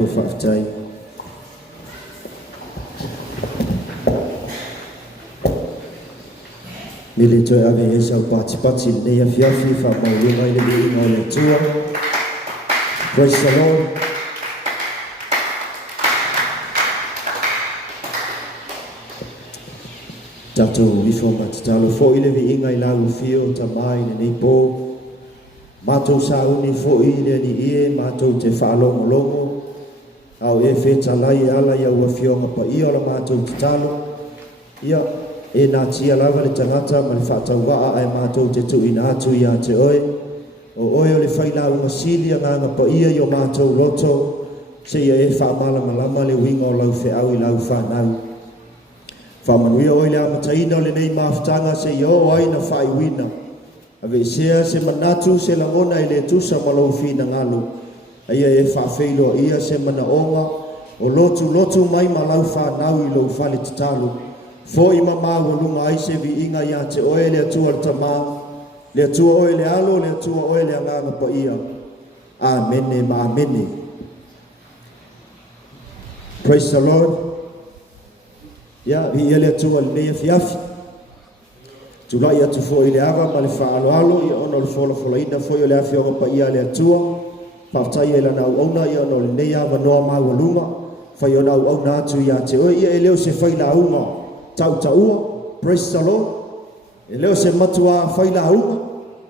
Whaftai. Mili toi ave e sau pati nei afiafi fa maulunga i le inga o le tua. Praise the Lord. Tatou ifo matatalo fo i le inga i lau fio ta mai ne nei po. Matou sa uni fo i le ni ie matou te whaalongo longo. Au e feta lai ala ia ua fionga pa ia o la matou te talo. Ia e nā tia lava le tangata ma le whaatau waa ai matou te tu ina atu ia te oe. O oe o le whaina unga sili a nganga pa ia i o matou roto. Se ia e whaamala malama le winga o lau au i lau whanau. Whamanuia oe le amataina o le nei maafutanga se ia o ai na whai wina. Ave sea se manatu se langona i le tusa malau fina ngalu. Ia e whawhelo ia se mana onga o lotu mai malau whanau i lau whale te talo. Fo i mama walunga ai se vi inga ia te oe le atua le tama, le atua oe le alo, le atua oe le anganga pa ia. Amene ma amene. Praise the Lord. Ia, vi ia le atua le neia fiafi. Tulai atu fo i le ava ma le whaalo alo, ia ono le fola ina fo i le afionga pa ia le atua. Paftai e lana uauna ia ono le neia ava noa ma walunga. Fai ona uauna atu ia te oe, ia e leo se whaila unga. Tau, praise the Lord. E leo se matua whaila unga.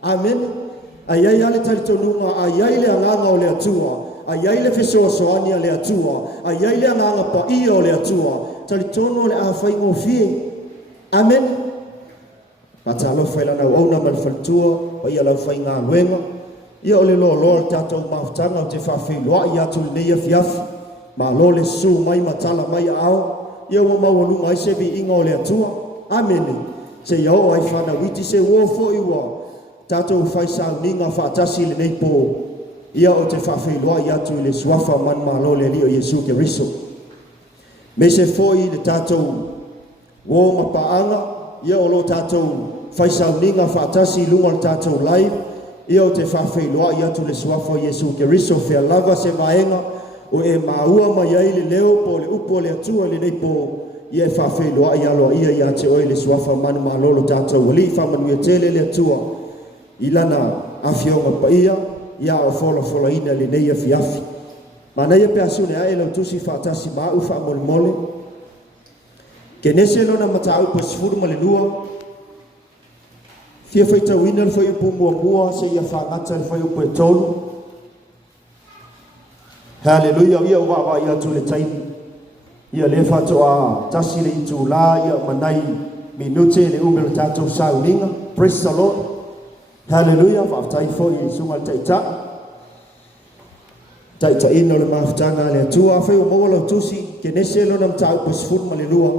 Amen. Ai ale talitonunga, ai le anganga o le atua. Ai le fesoasoania le atua. Ai le anganga pa ia o le atua. Talitono le a whaingo fie. Amen. Patalo whaila na uauna man whaltua. Pa ia lau whainga luenga. Ia o le loa tatou maftanga o te whawhiloa i atu le neia fiafi. Ma lo le su mai matala mai ao. Ia ua mawalunga ai se vi inga o le atua. Amene. Se iau ai whana witi se uo fo iwa. Tatou whaisau ninga whaatasi le nei po. Ia o te whawhiloa i atu i le suafa man malo le li o Yesu ke riso. Me se fo i le tatou uo mapaanga. Ia o lo tatou whaisau ninga whaatasi lunga le tatou live. Ia o te whawhiloa i atu le suafa o Yesu ke riso. Fea lava se vaenga. O e maua mai ai le leo po le upo le atua le nei po ia e whawheloa i aloa ia te oe le suafa manu malolo tātou wali whamanuia tele le atua i lana awhionga pa ia o fola ina le nei afi. Mana ia pe asune ae lau tusi whaatasi maa ufa mole ke nese lona mata au pa sifuru ma le lua fia whaitau ina le whai upo mua se ia whaangata le whai upo e tolu. Hallelujah, ia wa ia tu le taimi. Ia le fatoa tasi le itu la ia manai minute le umelo tatou sauninga. Praise the Lord. Hallelujah, wa tai fo i sunga taita. Taita ino le maftanga le tua fa o mola tusi ke nese lo nam tau pusfut malelua.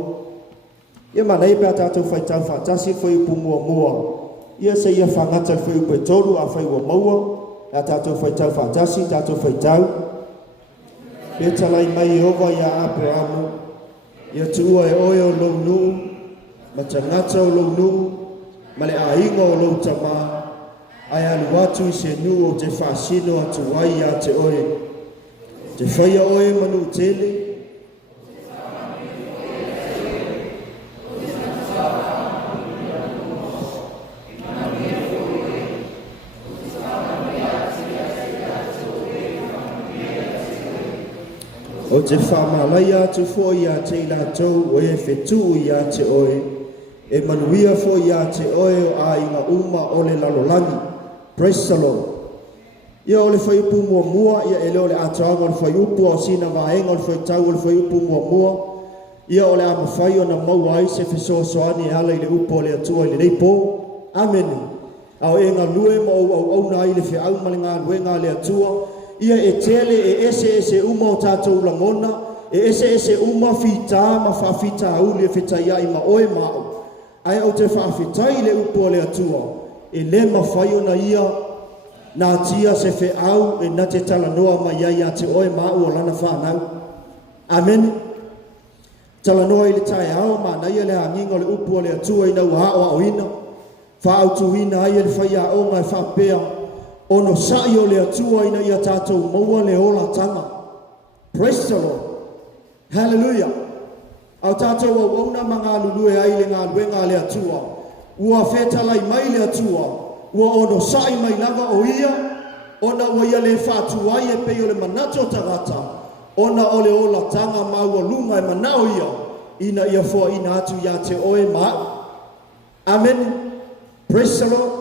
Ia manai pe tatou fai tau fa tasi fo i mua. Ia se ia fangata fo i petolu a fai o maua. A tatou fai tau fa tasi tatou fai tau. Peta lai mai ova ia Abrahamu. Ia tua e oe o lou nuu. Ma tangata o lou nuu. Ma le ainga o lou tama. Ai alu atu i se nuu o te whaasino atu wai ia te oe. Te whaia oe manu tele. O te whamalai atu fo ia te ilatou o e whetu ia te oe. E manuia fo ia te oe o a inga uma o le lalolangi. Praise the Lord. Ia o le whaiupu mua ia e leo le atoanga o le whaiupu o sina vaenga o le whaitau o le whaiupu mua. Ia o le amawhai o na mauai se whesoa soani e ala i le upo o le atua i le neipo. Amen. Ao e ngā lue ma au na i le whiau ma le ngā lue ngā le atua. Ia e tele e ese uma o tātou langona, e ese uma fita ma whawhita au le whitai ai ma oe mao. Ai au te whawhitai le upo le atua, e le mawhai o na ia, nā tia se whiau e na te talanoa ma iai a te oe mao o lana whanau. Amen. Talanoa i le tai ao ma na ia le hanginga le upo le atua i nau hao a oina. Whaautu ina ai e le whai a onga e whapea. Ono sai o le atua ina ia tātou maua le ola tanga. Praise the Lord. Hallelujah. Au tātou au ona mga lulue ai le ngā luenga le atua. Ua whetalai mai le atua. Ua ono sai mai lava o ia. Ona ua ia le whātuai e pei o le manato tangata. Ona ole ola tanga maua lunga e manao ia. Ina ia fua ina atu ia te oe ma. Amen. Praise the Lord.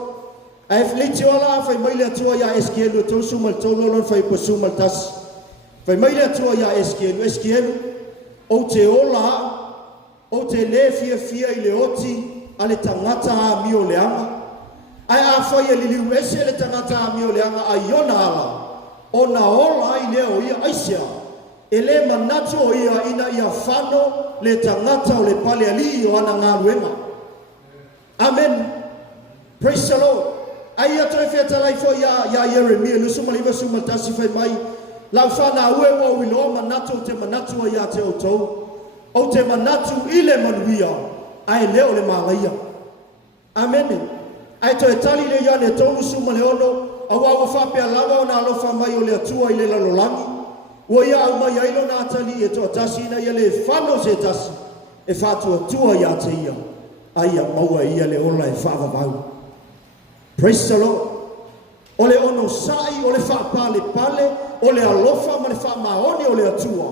Ai fliti ola fai mai le atua ia eskielu tosu mal tololon fai posu mal tas. Fai mai le atua ia eskielu. O te ola, o te le fia i le oti, a le tangata a mio leanga. Ai a fai e liliu ese le tangata a mio leanga a iona ala. O na ola i leo ia aisia. E le manatu o ia ina ia whano le tangata o le pale ali o ana ngā luenga. Amen. Praise the Lord. Ai a toi fia talai fo ia Yeremia, lusu maliva sumatasi fai mai. Lau whana ue o ilo manatu o te manatu a ia te outou. O te manatu i le manuia. Ai leo le malaia. Amen. Ai to e tali le ia ne tonu suma le ono. Awa whapea lava o na alofa mai o le atua i le lalolangi. Ua ia au mai ailo na atali e to atasi ina ia le whano se tasi. E whatu atua ia te ia. Ai a maua ia le ola e whavavau. Praise the Lord. O le ono sai, o le whapale pale, o le alofa ma le whamaoni o le atua.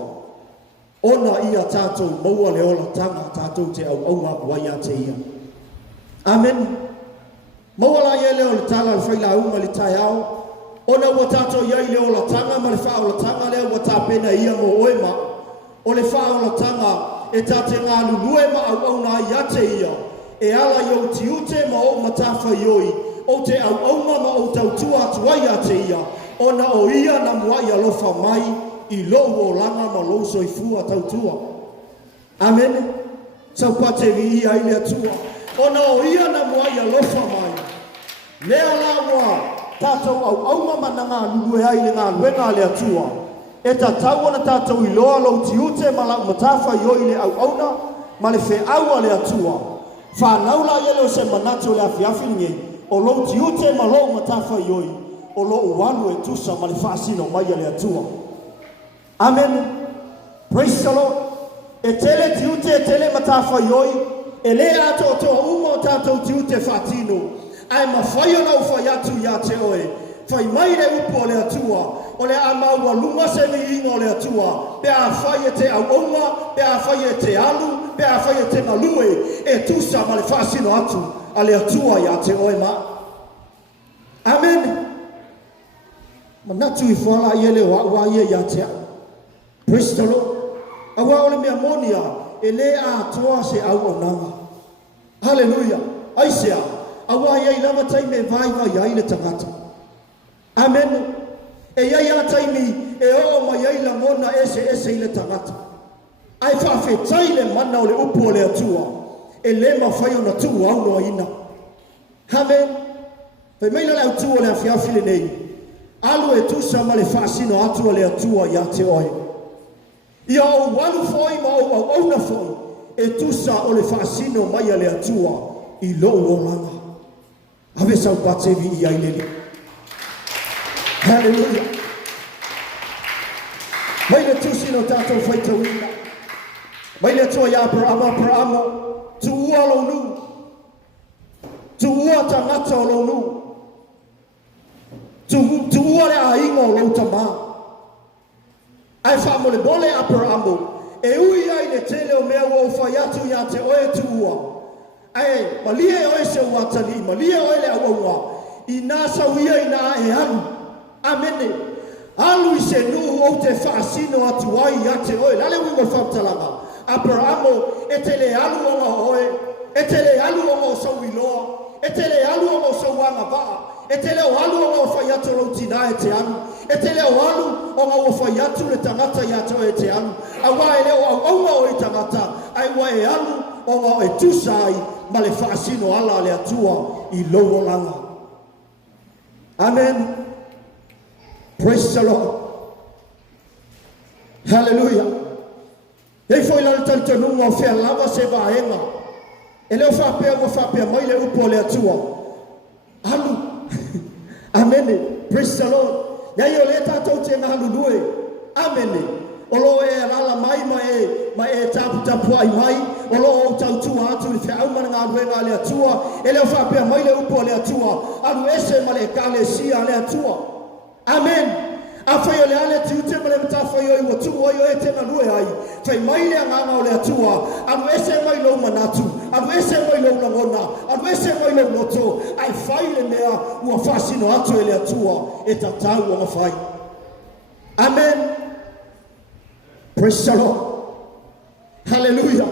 Ona ia tātou maua le ola tanga tātou te au aunga wai a te ia. Amen. Maua la ia leo le tala le whaila unga le tai au. Ona ua tātou iai le ola tanga ma le wha ola tanga leo ua tāpena ia mo oema. O le wha ola tanga e tāte ngā lulue ma au aunga ia te ia. E ala iau ti ute ma o matafa ioi. O te au aunga ma o tautua atuai a te ia. Ona o ia na muai alofa mai i lou o langa ma lou soifua tautua. Amen. Sau patevi ia ile atua. Ona o ia na muai alofa mai. Lea la mua tātou au aunga mananga lulue ai le ngā luenga le atua. E ta tau ana tātou i loa lou ti ute ma lau matafa ioi le au auna ma le fe aua le atua. Whanau la ielo se manato le afiafi ngei. O lo ti ute ma lo matafa ioi. O lo ualu e tusa ma le whaasino mai le atua. Amen. Praise the Lord. E tele ti ute e tele matafa ioi. E le ato toa uma o tātou ti ute whaatino. Ai ma whai ona u whai atu ia te oe. Whai mai le upo le atua. O le a maua lunga se mi ingo le atua. Pe a whai e te au onga. Pe a whai e te alu. Pe a whai e te malue. E tusa ma le whaasino atu. A le atua ia te oe ma. Amen. Manatu i whala i ele wa ia te au. Praise the Lord. Awa ole mea monia. E le a toa se au onanga. Hallelujah. Aisea. Awa ia i lama taime vai ai le tangata. Amen. E ia ia taimi e o ma ia i la mona ese i le tangata. Ai whawhetai le mana o le upu o le atua. E le ma whai o na tu au noa ina. Amen. Pe meila le autu o le afiafi le nei. Alu e tusa ma le whaasino atu o le atua ia te oe. Ia o walu foi ma o auna foi. E tusa o le whaasino mai a le atua i lo o langa. Ave sau patevi i ailele. Hallelujah. Mai le tusino tātou whaitawina. Mai le toa ia pra amo. Tu ua lo nu. Tu ua tangata o lo nu. Tu ua le a ingo o lo tama. Ai wha le bole a pra amo. E ui ai le tele o mea ua whai atu ia te oe tu ua. Ai, malie oe se ua tali. Malie oe le a ua. I nā sauia i nā e alu. Amene. Alu i se nu o te whaasino atu ai ia te oe. Lale wingo whautalanga. Abrahamo e tele alu o ngā oe. E tele alu o ngā sau iloa. E tele alu o ngā sau anga vaa. E tele o alu o ngā whai atu lau tina e te alu. E tele o alu o ngā whai atu le tangata i ato e te alu. A wā e leo au aunga o i tangata. Ai wā e alu o ngā e tusai ma le whaasino ala le atua i logo langa. Amen. Praise the Lord. Hallelujah. Hei foi la tal tonu o fe lava se vaenga. Ele o fa pe mai le upo le atua. Alu. Amen. Praise the Lord. Ya yo le tatou te ngā lulue. Amen. o lo e ala mai ma e tapu ai mai o lo tau tua atu le fea umana ngā ruenga le atua e leo whapea mai le upo le atua alu ese ma le kale sia le atua amen a whai o le ale tiute ma le mta whai o i watu o i o e tenga lue ai whai mai le anganga o le atua alu ese mai lo manatu alu ese mai lo langona alu ese mai lo loto ai whai le mea ua whasino atu e le atua e tatau o mawhai amen. Praise the Lord. Hallelujah.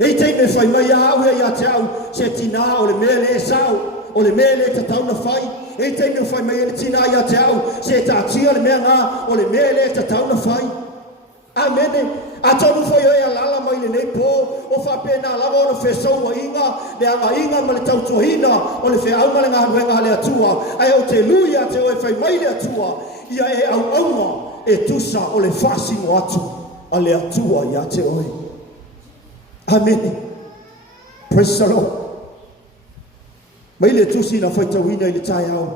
Ei te me fai mai au e ia te au se tina o le mele e sau o le mele te tau na fai. Ei te me fai mai e tina ia te au se ta tia le mea ngā o le mele te tau na fai. Amen. A tonu foi o e alala mai le nei po o fa pena lava o le fesou o inga le anga inga ma le tau tuhina o le fe au ma le ngā ruenga le atua. Ai au te luia te o e fai mai le atua ia e au aunga e tusa o le whasino atu a le atua ia te oe. Amen. Praise the Lord. Mai le tusi na whaitawina i le tai au.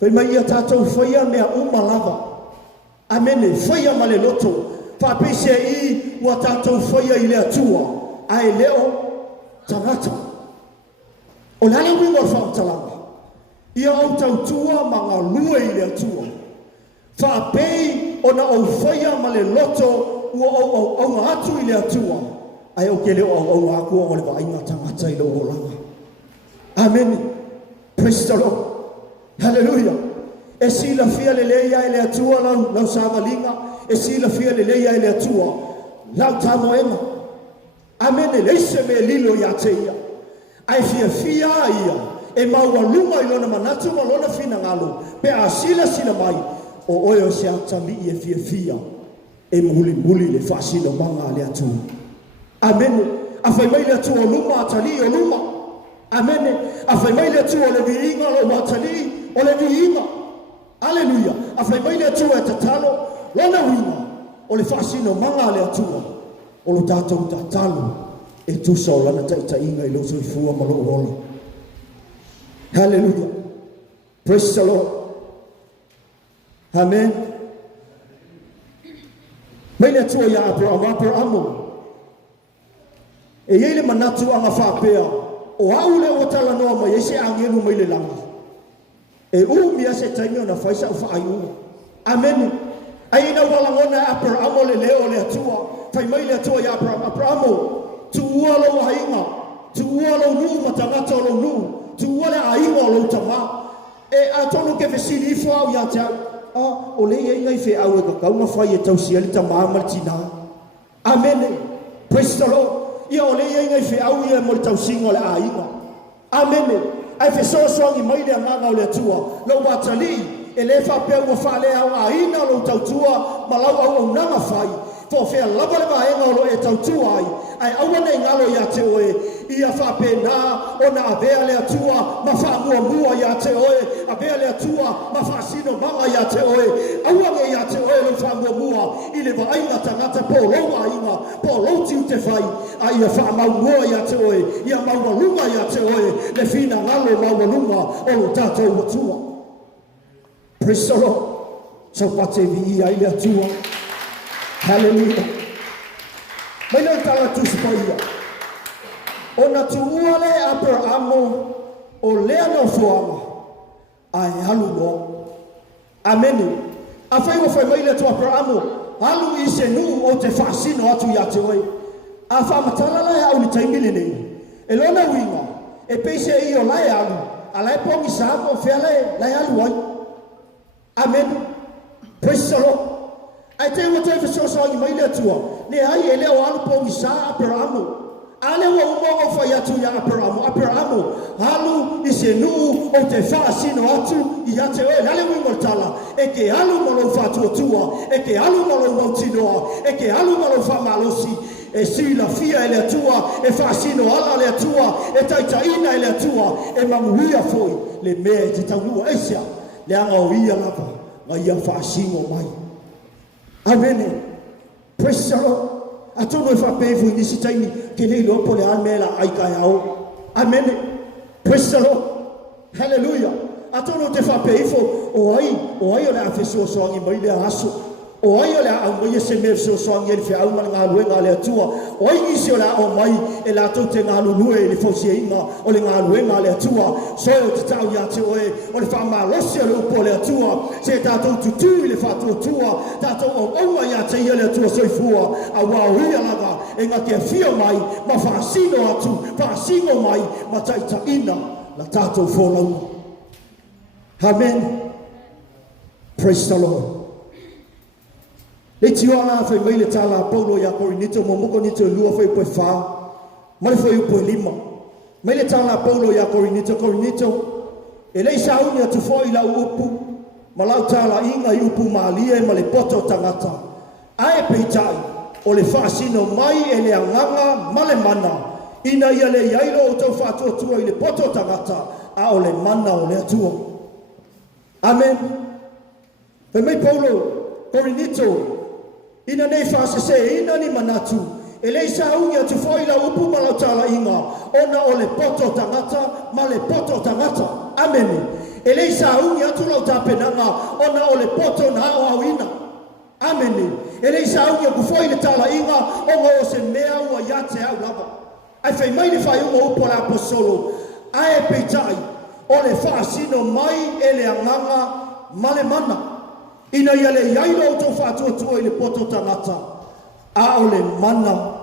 Whai mai ia tātou whaia mea umalava. Amen. Whaia ma le loto. Whapese i ua tātou whaia i le atua. Ai leo tangata. O le ala wingo whaotalanga. Ia au tautua ma ngā lua i le atua. Whapei o na au whaia ma le loto ua au ngā atu i le atua. Ai o ke leo au ngā kua o le wainga tangata i lo o langa. Amen. Praise the Lord. Hallelujah. E sila fia le leia i le atua lau sāwalinga. E sila fia le leia i le atua lau tāmoenga. Amen. E leise me lilo ia te ia. Ai fia ia. E maua lunga i lona manatu ma lona fina ngalo. Pe a sila mai. O oio se atami e fia e muli le whasino manga le atu. Amen. A whai mai le atu o luma atali o luma. Amen. A whai mai le atu o le viinga lo atali o le viinga. Aleluia. A whai mai le atu e tatalo lona winga o le whasino manga le atu. O lo tātou tatalo e tusa o lana taitainga i lo soifua ma lo ola. Hallelujah. Praise the Lord. Amen. Mai le tua ia Abrahamo. E ele manatu anga whapea. O au le o tala noa mai ese angelu mai le langa. E mia se taimi o na whaisa u whaaiu. Amen. Ai ina walangona Abrahamo le leo le atua. Whai mai le atua ia Abrahamo. Tu ualo hainga. Tu ualo nu matangata o lo nu. Tu uale ainga o lo tama. E atonu ke vesili ifu au ia te au. O le ia inga i fe au e kakau na whai e tausia li ta maama tina. Amen. Praise the Lord. Ia o le ia inga i fe au ia mo le tausinga o le ainga. Amen. Ai fe soasoangi mai le anganga o le atua. Lau watali e le whapea ua whale au aina lo tautua ma lau au nanga whai. Fo fea lava le vaenga o lo e tautua ai. Ai awana i ngalo ia te oe. Ia whapena o na avea le atua ma whamua ia te oe. Avea le atua ma whasino manga ia te oe. Auange ia te oe lo whamua i le vaenga tangata po lau ainga. Po lau tiu te whai. A ia whamaungoa ia te oe. Ia maunalunga ia te oe. Le fina ngalo maunalunga o lo tātou atua. Praise the Lord. So pate vi ia i le atua. Hallelujah. Mai lau tala tusipaia. O na tuua le Abrahamo o lea no fuanga. Ai halu no. Amen. A whai wa whai mai le tu Abrahamo. Halu i se nu o te whasino atu ia te oe. A whamatala lai au ni taimile nei. E lona winga. E peise i o lai alu. A lai pongi sāmo whea lai alu ai. Amen. Praise the Lord. Ai te wa te whasosa i mai le tua. Ne ai e leo alu pongi sā Abrahamo. Ale wa umo fa ya tu ya Abrahamo halu isenu o te whaasino atu i ate oe lale wingo tala e ke alu malo whatu tua e ke alu malo mautinoa e ke alu malo whamalosi e sila fia ele atua e whaasino ala le atua e taitaina ele atua e mamuhia foi le mea te taunua esia le anga o ia lava nga ia whaasino mai. Amen. Praise the Lord. Atono e whapefu nisi taini ke nei lopo le almela ai kai au. Amen. Praise the Lord. Hallelujah. Atono te whapefo o ai o le afeso soangi mai le aso. o ai ole au mai se me so so ngel fi au man nga lu nga le tua o ai si ole o mai e la to te nga lu e le fo si inga o le nga lu nga le tua so te tau ya te o le fa ma lo se le po le tua se ta to tu le fa to tua ta to o ya te le tua so fua a wa o ia laga e nga te fio mai ma fa sino atu fa sino mai ma tai ta ina la ta to fo lau. Amen. Praise the Lord. Le tio ana fai mai le tala Paulo ya Korinito mo moko nito lua fai po fa mai fai po lima mai le tala Paulo ya Korinito e le sauni atu foi la upu malau tala inga upu malie ma le poto tangata ai peitai o le fasino mai e le anganga ma le mana ina ia le yailo o tau fatu atua i le poto tangata a o le mana o le atua. Amen. Fai mai Paulo Korinito ina nei fase se ina ni manatu e lei sa unga tu foi la upu ma la tala inga ona o le poto tangata ma le poto tangata. Amen. E lei sa unga tu la tapenanga ona o le poto na o ina. Amen. E lei sa unga ku foi le tala inga ona o se mea ua yate au lava ai fai mai le fai unga upo la apostolo ai peitai o le fasino mai e le anganga ma le mana ina ia le yailo o tō whātua i le poto tangata a o le mana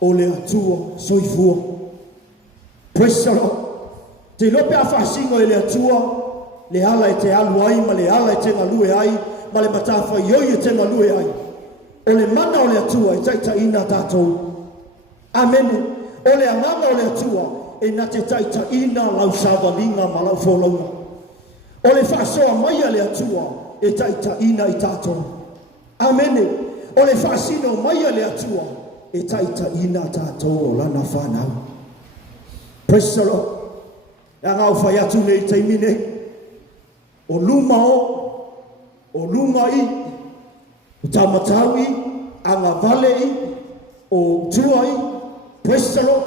o le atua soifua. Praise the Lord. Te lope a whasingo e le atua le ala e te alu ai ma le ala e te ngalue ai ma le matawha ioi e te ngalue ai o le mana o le atua e taita ina tātou. Amen. O le amanga o le atua e na te taita ina lau sāwalinga ma lau wholaunga o le whasoa mai a le atua e taita ina i tātou. Amene. O le whaasino mai a le atua e taita ina tātou o lana whanau. Praise the Lord. E ngau whai atu nei teimine o luma o lunga i o tamatau i anga vale i o tua i. Praise the Lord.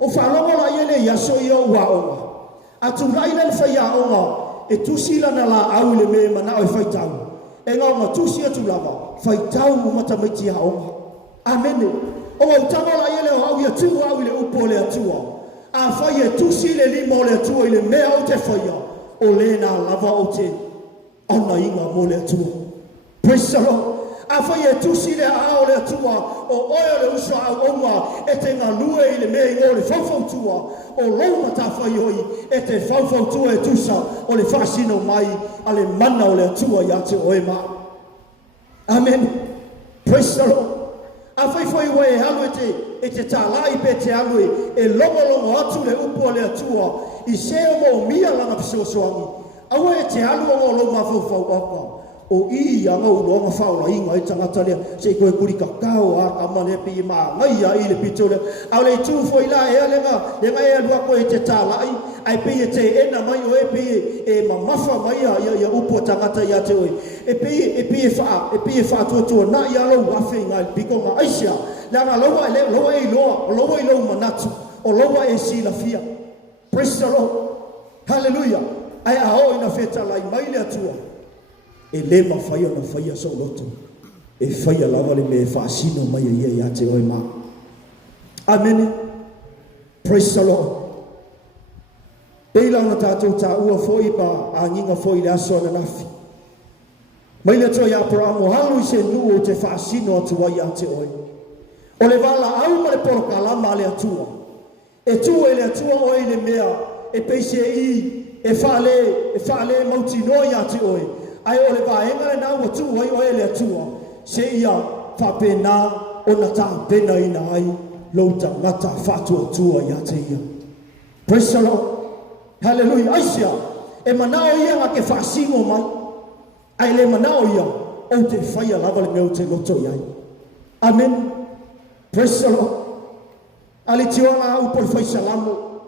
O whalonga la iene yaso i o waonga atu raina ni whai aonga e tusila na la au le me mana o faitau e nga tusi atu lava faitau mata maiti haonga. Amen. O utanga la yele o au ya tu au le upo le atua a fai e tusi le limo le atua i le mea o te faia o le na lava o te ana inga mo le atua. Praise the Lord. A fai e tusi le ao le atua o oia le usa au onga e te ngā lue i le mea ingo le whawhautua o longa ta whai hoi e te whawhautua e tusa o le whaasino mai a le mana o le atua i ate o e maa. Amen. Praise the Lord. A whai whai wai e halu e te tālai pe te alu e longo atu le upu o le atua i seo mo mia lana pisosoangi. Awa e te alu o longa whawhau apa. O i anga ulonga whaula inga i tangata lea se koe kuri kakao a kamane pi maa ngai a i le pito lea au le tu fo ila ea lenga e alua koe te tālai ai pei e te ena mai o e pei e mamafa mai a upo tangata i a te oe e pei e wha tuatua na i alau afe ngai piko ngā aisia langa loa i loa manatu o loa e sila fia. Praise the Lord. Hallelujah. Ai a ho ina feta lai mai le atua e le mawhaia na whaia so loto e whaia lava le me whaasino mai ia i te oi maa. Amen. Praise the Lord. Peila ona tātou tā ua fōi pa a nginga fōi le aso na nafi mai le toi Abraham o halu i se nuu o te whaasino atu ai a te oi o le wala au ma le poro kalama le atua e tua e le atua oi le mea e peise i e whale mauti noi a te oi ai o le vaenga le nau atu ai o ele atua se ia whapena o na tā pena ina ai louta ngata whatu atua i ate ia. Praise the Lord. Hallelujah. Aisia e manao ia nga ke whaasingo mai ai le manao ia o te whaia lava le meu te loto iai. Amen. Praise the Lord. Ali tiona au por whai salamo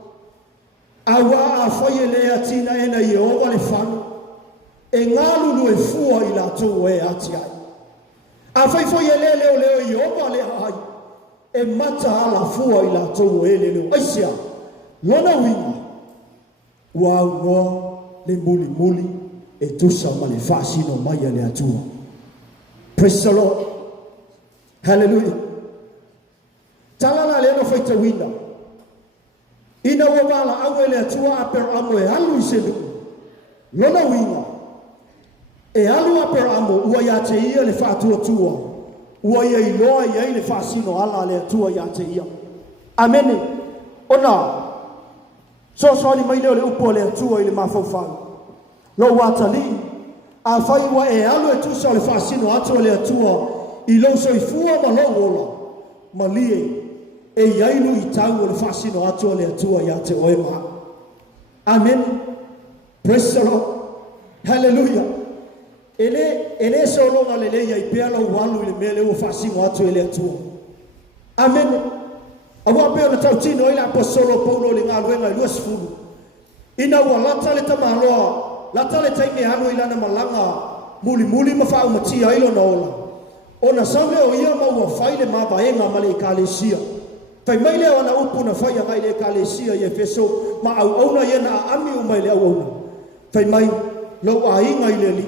awa a whaia lea tina ena i ova le whanu e ngalu e fua i la tō e ati ai. A whaifoi e leo i opa le ai e mata ala fua i la tō e leo. Aisia, lona winga ua noa le muli e tusa ma le whaasino mai a le atua. Praise the Lord. Hallelujah. Talala leno faita wina. Ina wabala awele atua aper amo e alu iselu. Lona wina. E alu aper amo ua ya te ia le fatua tua. Ua ia iloa ia le fasino ala le atua ya te ia. Amene. Ona. So ni mai le upo le atua ile mafofau. Lo watali. A fai wa e alu e tusa le fasino atua le atua. Ilo so ifua ma lo wola. Malie. E yailu I tau le fasino atua le atua ya te oema. Amen. Praise the Lord. Hallelujah. Ele so longa le le I pea lo walu le mele o fasino atua le atua. Amen. Awa pea na tau tino ila apostolo Paulo le ngā luenga I luas fulu. Ina ua lata le tamaloa. Lata le taime anu ila na malanga. Muli mafau matia ilo na ola. Ona same o ia maua faile mawaenga ma le ekalesia. Fai mai lea wana upu na fai angai le ekalesia I Efeso ma au auna ia na ami o mai le au auna. Fai mai lau a inga I le li.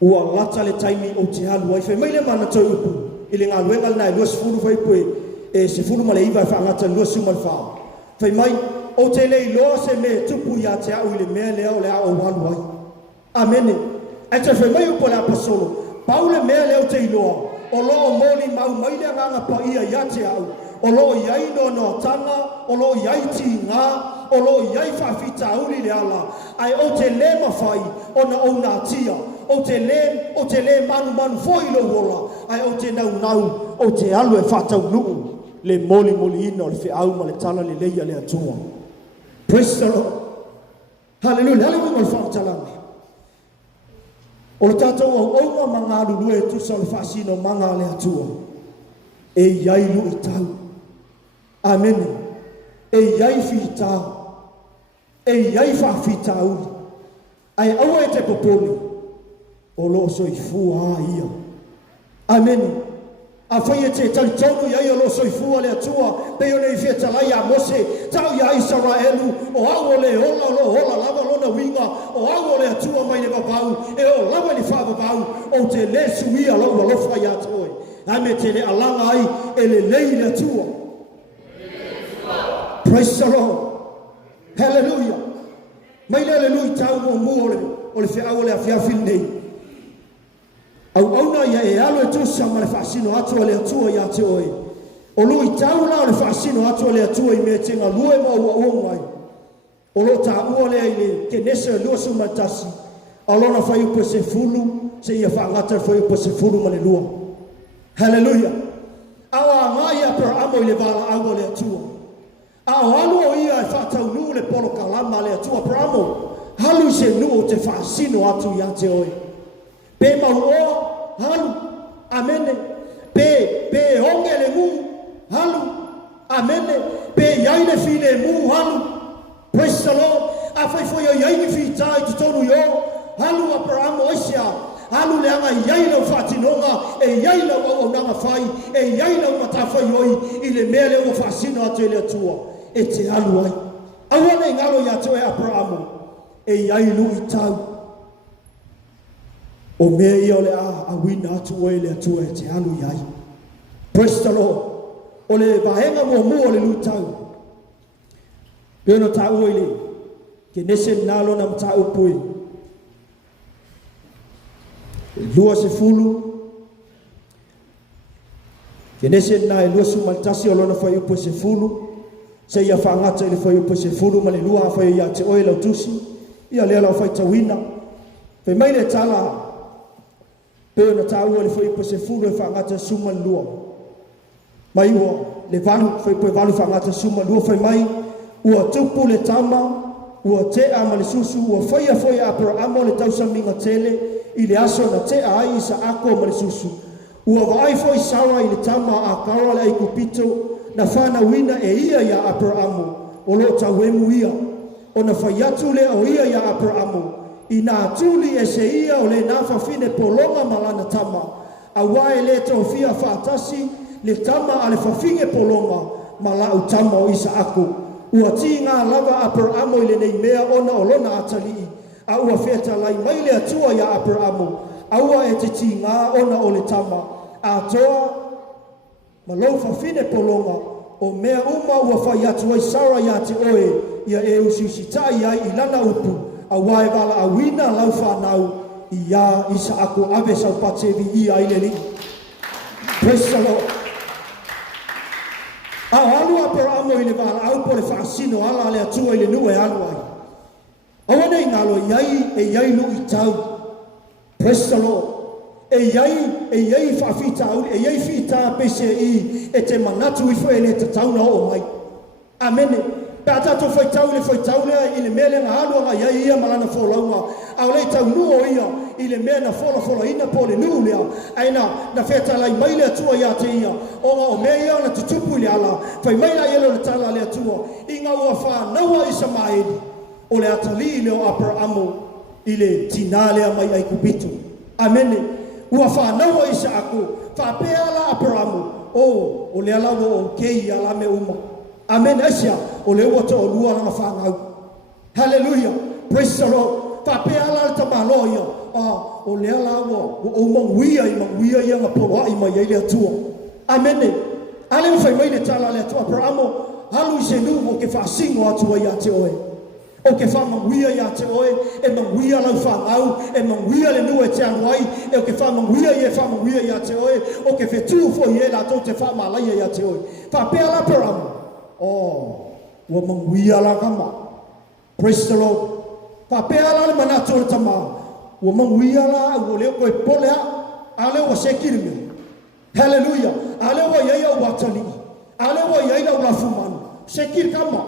Ua lata le taimi o te halu ai. Fai mai le mana tau upu. Ile ngā luenga na I luas fulu fai pue. E se fulu ma le iwa fa ngata luas sumal faa. Fai mai o te le iloa se me tupu ia te au ile mea lea o le au walu ai. Amene. Aita fai mai upo le apasolo. Paule mea leo te iloa. O loo moli mau maile nganga pa ia ia te au. O loo iai no tanga. O loo iai ti ngā. O loo iai whawhita auli le ala. Ai o te le mawhai. O na o nā tia. O te le manu foi lo wola. Ai o te nau. O te alu e whatau nuu. Le moli ina o le whiau ma le tala le leia le atua. Praise the Lord. Hallelujah. Hallelujah ma le whakatalanga. O le tātou au aunga mga lulu e tusa le whasino mga le atua. E iai lu I tau. Amen. E iai whita. E iai whawhita uli. Ai aua e te poponi. O lo so I fua ia. Amen. A whai e te talitonu iai o lo so I fua le atua. Pe o nei whia talai a Mose. Tau ia Israelu. O au o le hola lava lona winga. O au o le atua mai le vavau. E o lava le whavavau. O te le suia lau a lofa ia toi. Ame te le alanga ai. E le lei le atua. Praise the Lord. Hallelujah. Mai le lui tau mo mu o le whiau o le awhiawhi nei. Au auna ia e alo e tusa ma le whaasino atua le atua ia te oi. O lui tau la o le whaasino atua le atua I mea tenga lue ma ua uangai. O lo ta ua lea I le ke nese lua sumatasi. Alona whai upo se fulu, se ia whaangata whai upo se fulu ma le lua. Hallelujah. Awa ngai a per amo I le vala aua le atua. Ao alu o ia e whatau nu le polo kalama le atua per amo. Halu se nu o te whaasino atu ia te oi. Pe maua halu amene pe honge le mu halu amene pe yaine file mu halu. Praise the Lord. A foi yaine fita I tonu yo halu Abraham oisia halu le anga yaina fatinonga e yaina o nanga fai e yaina matafai oi I le mele o fasino atele tua e te halu ai awana ngalo ya toe Abraham e yainu I tau. O mea ia o le a wina atu oe le atua e te alu iai. Praise the Lord. O le vahenga mo o le lutau. Pēno ta ua ile. Ke nese nalo na mta upui. Lua se fulu. Ke nese na e lua sumantasi o lona whai upu se fulu. Se ia whaangata ile whai upu se fulu. Ma le lua whai ia te oe lau tusi. Ia lea lau whai tawina. Pe mai le tala. Pe na tau le foi po se fulu e whangata suma lua. Mai ua le valu foi po valu whangata suma lua foi mai ua tupu le tama ua te ama le susu ua foi a per amo le tausa minga tele I le aso na te ai sa ako ma le susu. Ua vai foi sawa I le tama a kawa le ai kupito na whana wina e ia ia a per amo o lo tauemu ia. O na whaiatu le o ia ia a per amo. I nā tūli e se ia o le nāwha fine polonga malana tama. A wae le tau fia whaatasi le tama a le whawhinge polonga malau tama o isa aku. Ua ti ngā lava a per amo I le nei mea ona o lona atali. A ua feta lai mai le atua ia a per amo. aua e te tinga ona o le tama atoa malau fafine polonga o mea uma ua fai atu ai saura ia te oe ia e usiusitai ai i lana upu aua e wala awina lau whanau ia isa ako ave sau patevi ia i leli. Praise the Lord. Alu apera amo i le wala au po le whaasino ala le atua i le nue alu ai. Awana i ngalo iai lu i tau. Praise the Lord. E iai whaafita au, e iai whita pese i e te manatu i fwe le te tauna o mai. Amene. Pea tato whaitau le i le mele nga haluanga iai ia malana wholaunga. Au le tau nuo ia i le mea na whola ina po le nuu lea. Aina na wheta lai mai le atua ia te ia. Onga o mea ia na tutupu le ala. Whai mai la ielo le tala le atua. Inga ua whanaua isa maedi. O le atali leo apera amo i le tinalea mai ai kupitu. Amene. Ua whanaua isa ako. Whapea la apera amo. O le alawa o kei ala me uma. Amen. Asia o le ua to o lua langa whangau. Hallelujah. Praise the Lord. Whapea la ta malo ia. O le alawa o manguia ia nga poloa i mai ai le atua. Amen. Ale o whai mai le tala le atua. Apera amo halu i se nuhu o ke whaasingo atua ia te oe. O ke whamanguia ia te oe, e manguia lau whangau, e manguia le nua e te anuai, e o ke whamanguia ia te oe, o ke whetu fo i e la tau te whamalaia ia te oe. Whapea la peramu. Ua manguia la kama. Praise the Lord. Whapea la le manato le tama. Ua manguia la, ua leo koe polea, a leo wa sekirime. Hallelujah. A leo wa iai au watali. A leo wa iai au lafumanu. Sekir kama.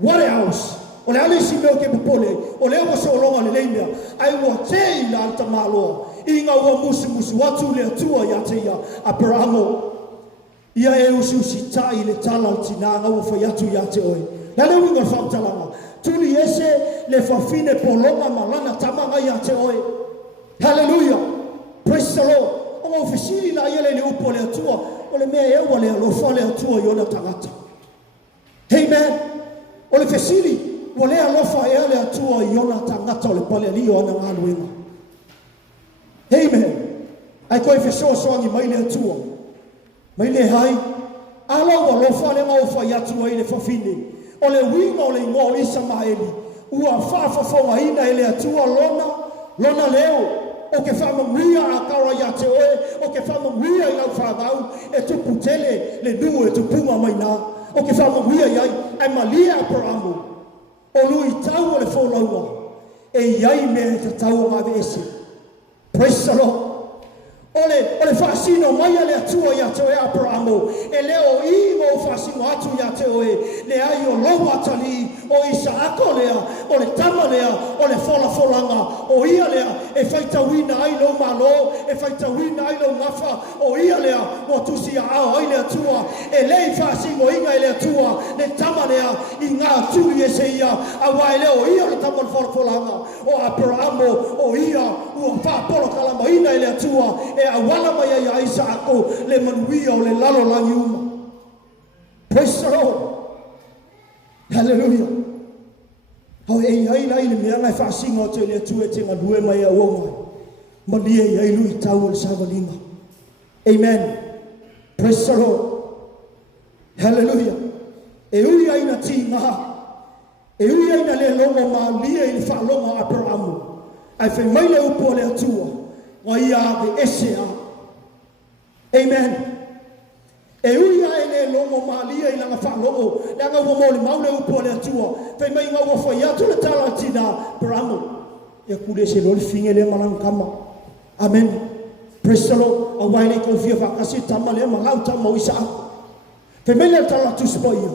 What else? O le ale si meo ke popole, o le awa soolonga le leimea, ai ua te ila alta maloa, inga ua musu watu le atua ia te ia, a peramo, ia e usi tai le tala al tinanga ua fai atu ia te oe. La le winga whamtalanga, tuli ese le whawhine polonga malana tamanga ia te oe. Hallelujah, praise the Lord. Onga ufisili la ia le upo le atua, o le mea ewa le alofa le atua iona tangata. Amen. O le fesili, o le alofa e ale atua i ona tangata o le pale ali o ana ngānu inga. Amen. Ai koe fesoa soangi mai le atua. Mai le hai. Ala ua lofa le ngau fai atua i le whawhine. O le winga o le ngō isa maeli. Ua whaafafonga ina i le atua lona leo. O ke whamanguia a kawa ia te oe. O ke whamanguia i lau whagau. E tupu tele le nuu e tupunga mai nā. O ke whamanguia iai. Ai malia a paramu. O lui tau o le wholaua. E iai mea te tau o ngāwe ese. Praise the Lord. O le whaasino mai a le atua ia te oe a paramo. E leo i mo whaasino atu ia te oe. Le ai o lau atali. O isa ako lea. O le tama lea. O le wholanga. O ia lea. E whaitawina ai lau malo. E whaitawina ai lau ngafa. O ia lea. O tusi a ao ai le atua. E lei whaasino inga i le atua. Le tama lea. I ngā tuli e se ia. A wai leo ia le tama wholanga. O a paramo. O ia. Ua whaapolo kalama ina i le atua. E awala mai ai aisa ako le manuia o le lalo langi uma. Praise the Lord. Hallelujah. Hau e ai lai le mea ngai whaasinga o te le atu e te ngadue mai a uongai. Mani e ai lui tau o le savalinga. Amen. Praise the Lord. Hallelujah. E ui aina ti ngaha. E ui aina le longa maa lia i le whaalonga a paramu. Ai whai mai le upo le atua. Wa ia ave esea. Amen. E uia e le longo malia i langa whaalongo. Le anga ua maule maule upo le atua. Whai mai ngā ua whai atu le tala tina paramo. Ia kule se loli finge le malang kama. Amen. Praise the Lord. A wai le kou fia whakasi tama le malau tama o isa aku. Whai mai le tala tu spa ia.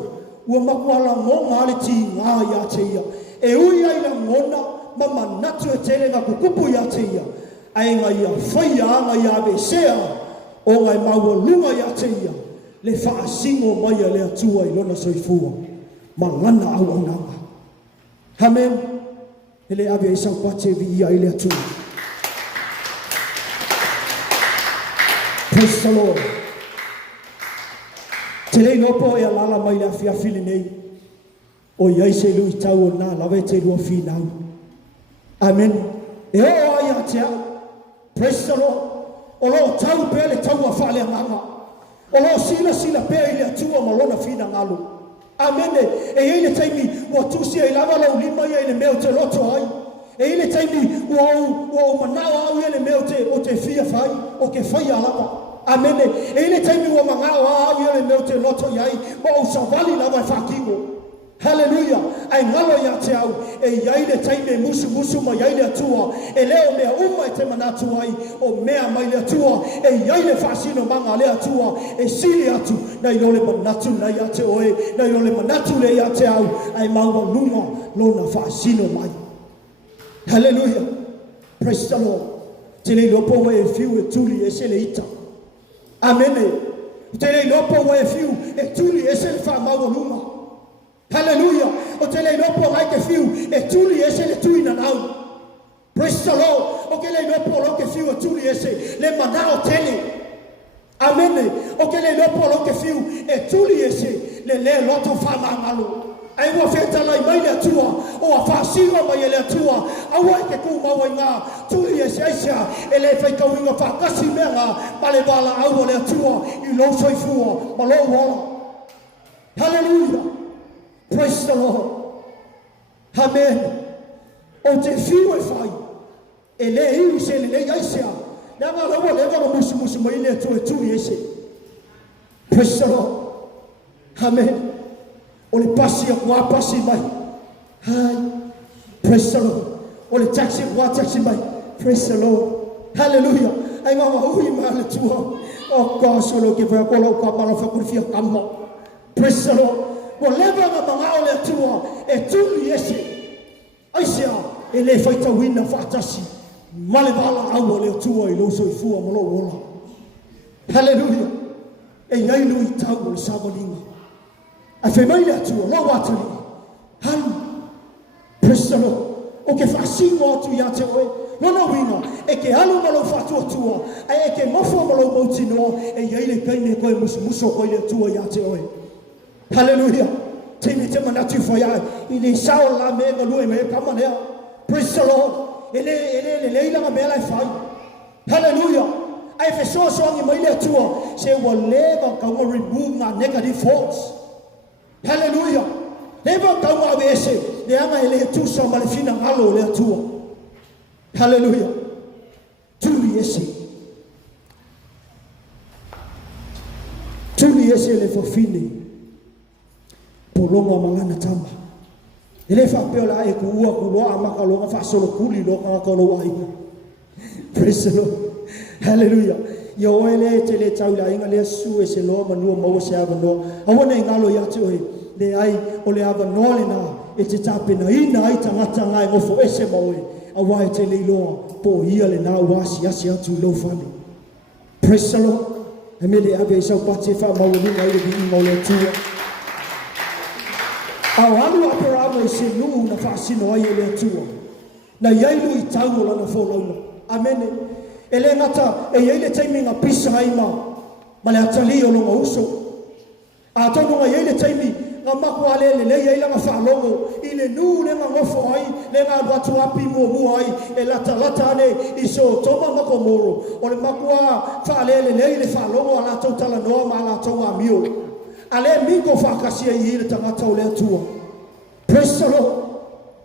Ua makuala ngonga ale ti ngā ia te ia. E uia i la ngona mama natu e tele ngā kukupu ia te ia. Ai nga ia whaia anga ia besea o ngai maua lunga ia te ia le whaasingo mai a le atua i lona soifua ma ngana au ananga. Amen. Ele ave isau pate vi ia i le atua. Praise the Lord. Te rei nopo e alala mai le awhiawhili nei o iai se lui tau o nā lawe te rua whinau. Amen. E o ai a te au. Praise the Lord. O lo tau pe le tau a whale nganga. O lo sila pe i le atua malona fina ngalu. Amene. E ele taimi wa tusi e lava lau lima ia ele meo te loto ai. E ele taimi wa manawa au ele meo o te fia fai. O ke fai alava. Amene. E ele taimi wa mangawa au ele meo te loto iai. Ma o savali lava whakingo. Hallelujah. Ai ngalo ya te au e yaile taime musu ma yaile atua e leo mea uma e te manatu ai o mea mai le atua e yaile fasino manga le atua e sili atu na yole manatu na ya te oe na yole manatu le ya te au ai maua lunga lona fasino mai. Hallelujah. Praise the Lord. Te le lopo e fiu e tuli e se le ita. Amene. Te le lopo e fiu e tuli e se le fa maua lunga. Hallelujah. O te le nopo ai ke fiu e tuli ese le tui na nau. Praise the Lord. O ke le nopo lo ke fiu e tuli ese le manao tele. Amen. O ke le nopo lo ke fiu e tuli ese le loto fama ngalu. Ai wa feta lai mai le tua o a fasino mai le tua. Awa ke ku mawa nga tuli ese asia e le fai kau inga fa kasi menga pale bala au le tua I lo soifua malo wala. Hallelujah. Praise the Lord. Amen. O te fiu e fai. E le iu se le iaisea. Nanga rawa lewa musu mai le tu e tuli ese. Praise the Lord. Amen. O le pasi a kua pasi mai. Hai. Praise the Lord. O le taxi a kua taxi mai. Praise the Lord. Hallelujah. Ai mama hui ma le tua. O ka solo ke fa kola ka mala fa kurfia kama. Praise the Lord. Mo leva nga mga o le atua e tuli ese. Aisia e le faita wina fatasi. Male bala au o le atua I lo soifua malo wola. Hallelujah. E ngailu I tau o le sabalinga. A fe mai le atua, lo watali. Halu. Praise the Lord. O ke fasingo atu ya te oe. Lona wina. E ke halu malo fatu atua. E ke mofo malo mauti noa. E yaile kaine koe muso koe le atua ya te oe. Hallelujah. Timi te manatu faya. Ile sao la me ngalue me kamanea. Praise the Lord. Ele leila nga me lai fai. Hallelujah. Ai fe so ngi mai le tua. Se wa leva ka ngo remove nga negative thoughts. Hallelujah. Leva ka ngo avese. Le anga ele tu so ma le fina ngalo le tua. Hallelujah. Tuli ese. Tuli ese le fofine. Polonga mangana tamba. Ele fa peola e ku ua ku loa maka longa fa solo kuli lo ka ko lo ai. Praise the Lord. Hallelujah. Yo ele te le tau la inga le su e se lo manu mo se ava no. Awana ngalo ya te oi. Le ai o le ava no le na e te tape na ina ai tangata ngai ngofo ese mo e. Awa te le loa po ia le na wasi asi atu lo fani. Praise the Lord. Emele ave sa pati fa mo ni ngai le bi mo le tua. Awalu aparago I se nuu na fasino ai ele atua. Na yailu I tau la na folauna. Amene. Ele ngata e ele taimi nga pisa haima. Male atali o longa uso. A tonu nga ele taimi nga makwa lele le yaila nga whalongo. Ile nuu le nga ngofo ai. Le nga watu api mua ai. E lata ane iso toma mako moro. O le makwa whalele le ile whalongo ala tau tala noa ma ala tau amio. Ale mingo whakasia I ile tangata o le atua. Praise the Lord.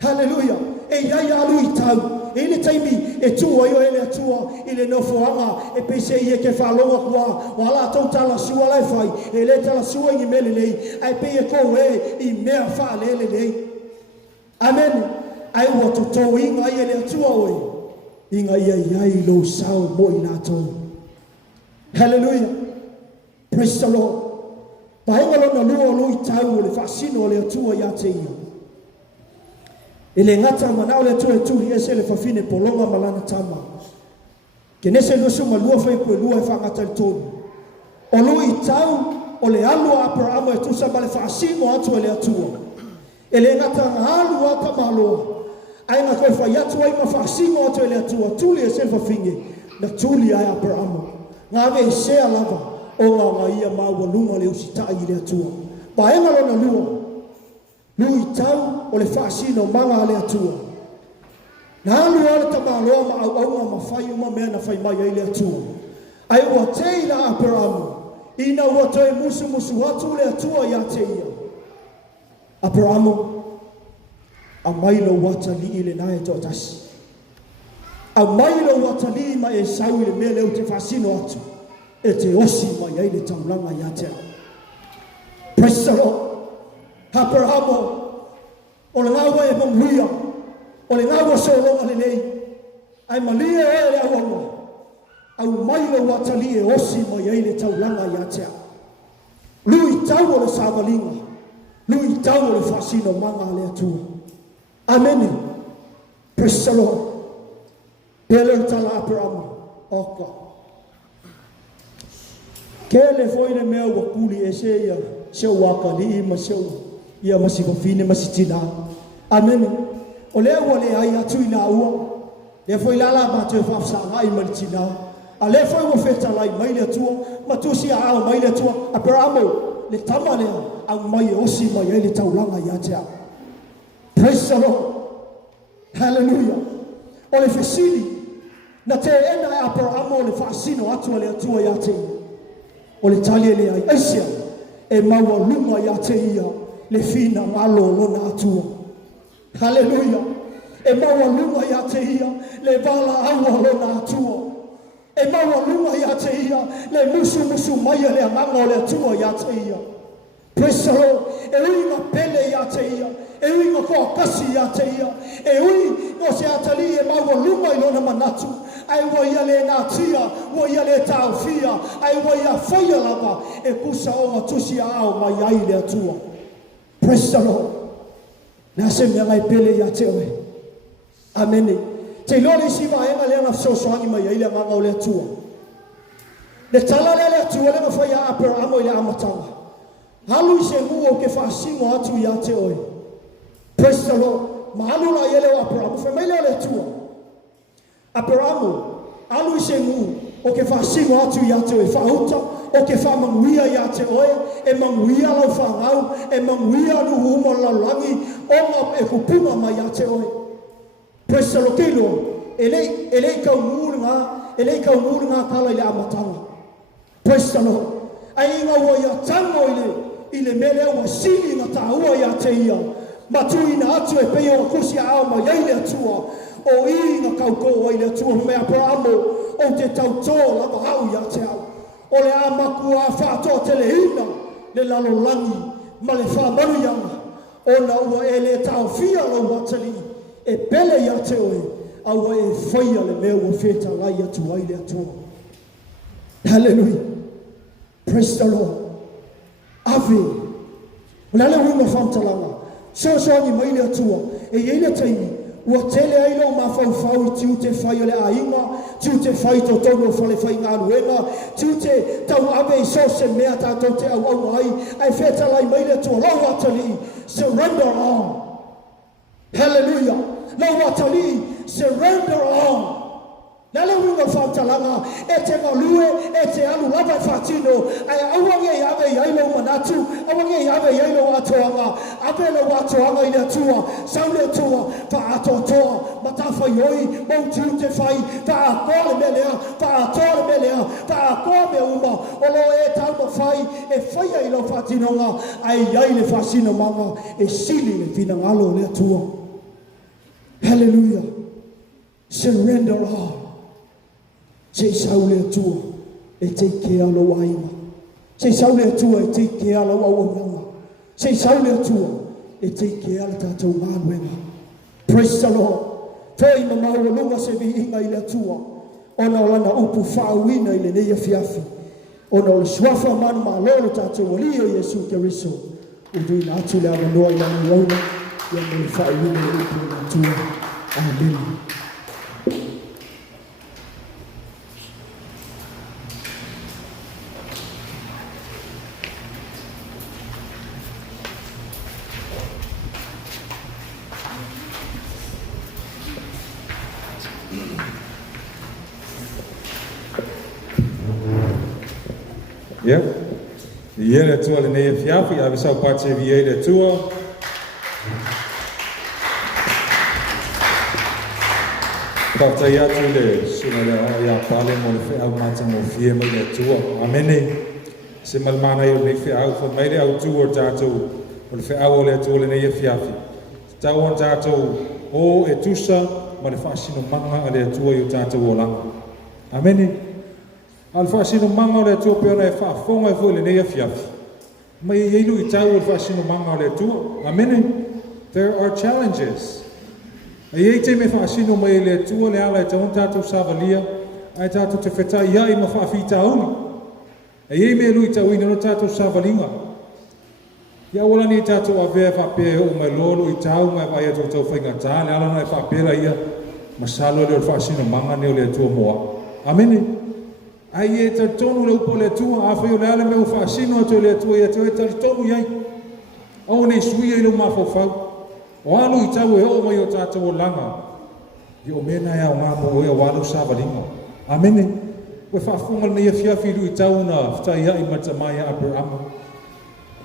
Hallelujah. E iai alu I tau. Ile taimi e tua I o ele atua. Ile nofo anga e pese I e ke whalonga kua. O ala tau tala sua lai fai. E le tala sua ingi mele lei. Ai pe e kou e I mea whalele lei. Amen. Ai wato tau inga I ele atua oe. Inga iai lo sao mo I nato. Hallelujah. Praise the Lord. Pahenga lona lua lo I tau o le fasino o le atua ya te ia. Ele ngata manao le atua e tuli ese le fafine polonga malana tama. Ke nese lusu malua fai koe lua e whangata le tonu. O lo I tau o le alua Abrahama e tusa ma le fasino atu le atua. Ele ngata ngalu ata maloa. Ai nga koe fai atu ai ma fasino atu le atua. Tuli ese le fafine. Na tuli ai Abrahama. Ngave e se alava. O nga ia maua lunga le usitai le atua. Pahenga lona lua. Lui tau o le fasino manga le atua. Na alu ala tamaloa ma au mafai uma mea na fai mai ele atua. Ai ua teila Abrahamu. Ina ua toe musu watu le atua ya te ia. Abrahamu. A mailo watali ile nae totasi. A mailo watali ma e sau ile mele o te fasino atu. E te osi ma ia ile taulanga ya te. Praise the Lord. Abrahamu. O le ngawa e mamuia. O le ngawa so longa le nei. Ai malia e le awanga. Au mailo watali e osi ma ia ile taulanga ya te. Lui tau o le savalinga. Lui tau o le fasino manga le atua. Amen. Praise the Lord. Pele tala Abrahamu. Oka. Kele foi le mea wa puli e se ia. Se waka li ima se ia masifa fine masitina. Amen. O le ai atu ina ua. Le foi lala ma te whafsanga i malitina. A le foi wa feta lai mai le atua. Matusi a ao mai le atua. Abrahamu. Le tama lea. Au mai osi mai le taulanga ia tea. Praise the Lord. Hallelujah. O le fesili. Na te ena e Abrahamu o le fasino atua le atua ia te. O le tali le ai aisia. E maua lunga ia te ia. Le fina ngalo lona atua. Hallelujah. E maua lunga ia te ia. Le vala awa lona atua. E maua lunga ia te ia. Le musu maia le anganga o le atua ia te ia. Praise the Lord. E ui nga pele ia te ia. E ui nga koa kasi ia te ia. E ui no se atali e maua lunga i lona manatu. Ai wa ia le natia. Wa ia le tau fia. Ai wa ia whaia lava. E kusa o nga tusi a au mai ai le atua. Praise the Lord. Nā se mea ngai pele ia te oe. Amene. Te lole si wa enga le nga fsosoangi mai ai le nganga o le atua. Le tala le atua le nga whaia Abrahamu i le amatanga. Halu i se ngu o ke whaasingo atu ia te oe. Praise the Lord. Ma halu la iele o Abrahamu. Whai mai leo le tua. Abrahamu. Halu i se ngu o ke whaasingo atu ia te oe. Whauta o ke whamanguia ia te oe. E manguia lau whangau. E manguia nu humo lau langi. Onga e kupunga mai ia te oe. Praise the Lord. Kilo. Ele kau ngūri ngā kala i le amatanga. Praise the Lord. Ai inga ua ia tango i le mele ua sili na tāua ia te ia. Matu ina atu e pei o kusi a au mai ai le atua. O i na kauko ai le atua. Me Abrahamu o te tautō lava hau ia te au. O le amaku a whātoa te le ina. Le lalo langi. Ma le whāmaru ianga. O na ua e le tau fia lau watali. E pele ia te oe. Aua e whaia le mea ua wheta lai atu ai le atua. Hallelujah. Praise the Lord. Ave. Ulale hunga whamtalanga. Soani mai le atua. E eile taimi. Ua tele ailo ma fau i tiu te whai o le ainga. Tiu te whai to tono whale whai ngā nuenga. Tiu te tau ave i so se mea tātou te au au ai. Ai wheta lai mai le atua. Lau atali. Surrender all. Hallelujah. Lau atali. Surrender all. Nale winga whautalanga, e te ngalue, e te alu lava whatino, ai awange ave yailo manatu, awange ave yailo atoanga, ave lo atoanga i le atua, saule atua, wha atoa, matafa yoi, mautu te whai, wha akole melea, wha atole melea, wha akole me uma, olo e tauma whai, e whaia i lo whatinonga, ai yaile whasino manga, e sili le fina ngalo le atua. Hallelujah. Surrender all. Se saule atua e te ke alo wainga. Se saule atua e te ke alo awanga. Se saule atua e te ke ala tātou ngānuenga. Praise the Lord. Toi mamau lunga se vi inga i le atua. Ona o lana upu whauina i le neia fiafi. Ona o le suafa manu ma lolo tātou walio Yesu Keriso. Udui na atu le ama noa i lana launa. Ia me whauina i upu na atua. Amen. Ja, iele tua le nei fiafi, ave sau parte vi iele tua. whaktai atu le suna le ia pale mo le whi au matanga o fie mai le tua. Amene. Se malmana i o nei whi au wha mai le au tu o tātou o le whi au o le tua le nei e fiafi. Tau on tātou o e tusa ma le whaasino manga a le tua i o tātou o langa. Amene. Al whaasino manga o le tua peona e whaafonga e fui le nei e fiafi. Mai e ilu I tau o le whaasino manga o le tua. Amene. There are challenges. E te me whaasino mai le tua le ala e taun tātou savalia, ai tātou te whetai iai ma whaafita auli. E me lui tau ina no tātou savalinga. Ia wala ni tātou a vea whapea o mai lolo I tau mai vai atou tau whainga tā, le ala no e whapera ia, ma salo le o whaasino manga neo le tua moa. Amene. Ai e ta tonu le upo le tua, a whai o le ala me o whaasino ato le tua ia te tali tonu iai. Au ne suia I lo mawhawhau. O alu I tau e o mai o tātou o langa. I o mena ea o ngā mo e o alu sāwaringa. Amene. Koe whaafunga nei a whiawhiru I tau na whtai ai matamai a Abraham.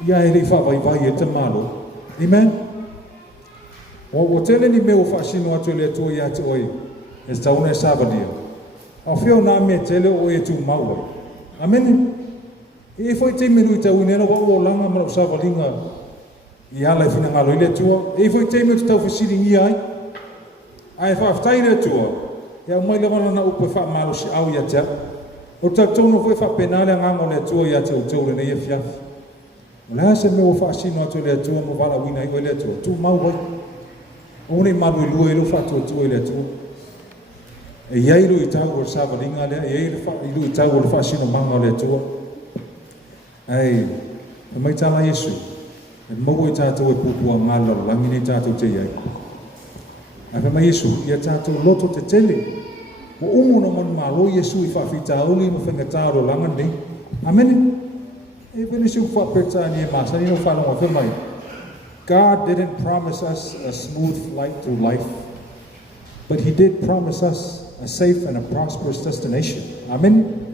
Ia e rei whawaiwai e tamalo. Amen. O tele ni me o whaasino atu le atua I atu oi. E tau na e sāwaria. A whio nā me tele o e tu maua. Amene. E whai te menu I tau nera wa o langa ma o sāwaringa. I ala I whina ngalo I le tua. E fwoi teime tu tau whasiri ngi ai. Ai whaaftai le tua. Ia mai le wana na upe wha malo si au ia tea. O tau tono fwoi wha penale a ngango le tua ia tau tau le nei e fiafi. O le hase me o wha asino atu le tua mo wala wina I le tua. Tu mau wai. O nei malu I lua I lo wha tua tua I le tua. E iai lu I tau o sāwaringa lea. E iai lu I tau o le wha asino manga le tua. Ai, e mai tala Yesu. E mau e tātou e pupua ngala langi nei tātou te iai. A wha mai Yesu, ia tātou loto te tele. O umo na manu malo Yesu I whawhita auli no whangatāro langa nei. Amene. E whene siu whapeta ni e masa, ni no whanonga wha mai. God didn't promise us a smooth flight through life, but He did promise us a safe and a prosperous destination. Amen.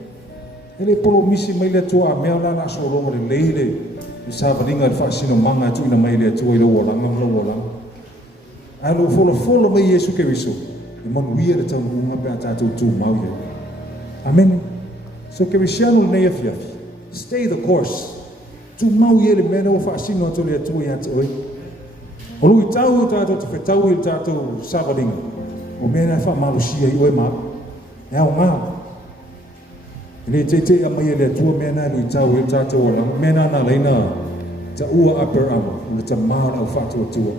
Ele polo misi mai le tua a mea lana so rongo le leile. I sāwaringa le whaasino manga tu ina mai le tua I lo walanga mla walanga. Ai lo folo mai Yesu ke wiso. I manu ia le tau unga pe a tātou tū mau ia. Amen. So ke wisiano nei a fiafi. Stay the course. Tu mau ia le mena o whaasino ato le tua ia te oi. O lui tau o tātou te whetau I le tātou sāwaringa. O mena e wha malusia I oe maa. E au ngā. Ele te a mai le tua mena lui tau I le tātou o lang. Mena na leina ta ua Abraham. O le ta maa au whātua tua.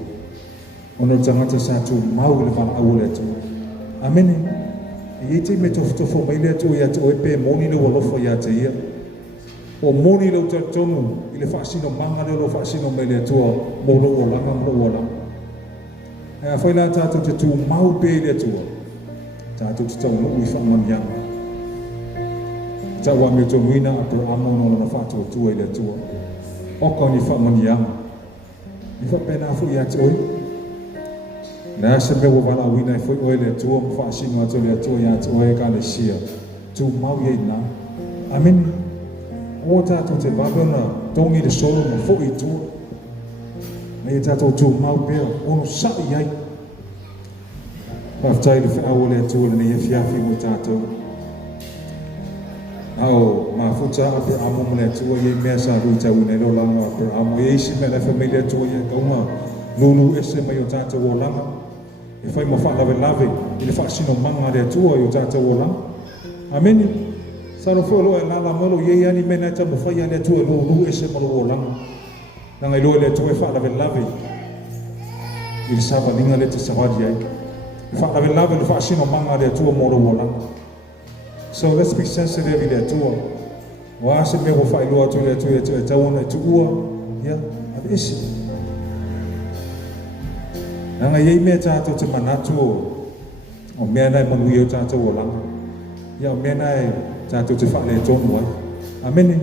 O no tangata sa tu mau le wala au le tua. Amene. E te me tofo mai le tua ia te oe pe moni le walofo ia te ia. O moni le uta tonu I le whaasino manga le lo whaasino mai le tua mo lo o langa mo lo o langa. E a whaila tātou te tu mau pe le tua. Tātou te tau no ui whamanianga. Tau a me tonu ina Abraham no na whātua tua I le tua. Oka ni whamanianga. Ni whapena fu ia te oi. Nā se me wala wina I fwoi oe le tua mo whaasino atu le tua ia te oe ka le sia. Tu mau iei nā. Amen. O tātou te wabena tongi le solo mo fwoi tua. Nei tātou tu mau pēr. Ono sa iai. Whaftai le whaau le tua le nei e fiafi mo tātou. Au, mafuta Abraham mo le tua iei mea sa hui tau nei lo langa Abraham. Iei si me le familia tua iei kaunga. Lulu ese mai o tātou o langa. E whai ma whaalawe lawe, I le whaasino manga rea tua I o tātou o langa. Ameni. Saro wholo e lala molo, iei ani mena ta mo whai ane tua lulu ese malo o langa. Nanga I loe le tua e whaalawe lawe. I le sāwaringa le te sawari ai. E whaalawe lawe le whaasino manga rea tua moro o langa. So let's be sensitive I le tua. O ase me ho whai loa tu le tua e tauana e tu ua. Ia, ave ese. Nanga iei mea tātou te manatu o mea nai manui o tātou o langa. Ia o mea nai tātou te whaale e tonu ai. Amene.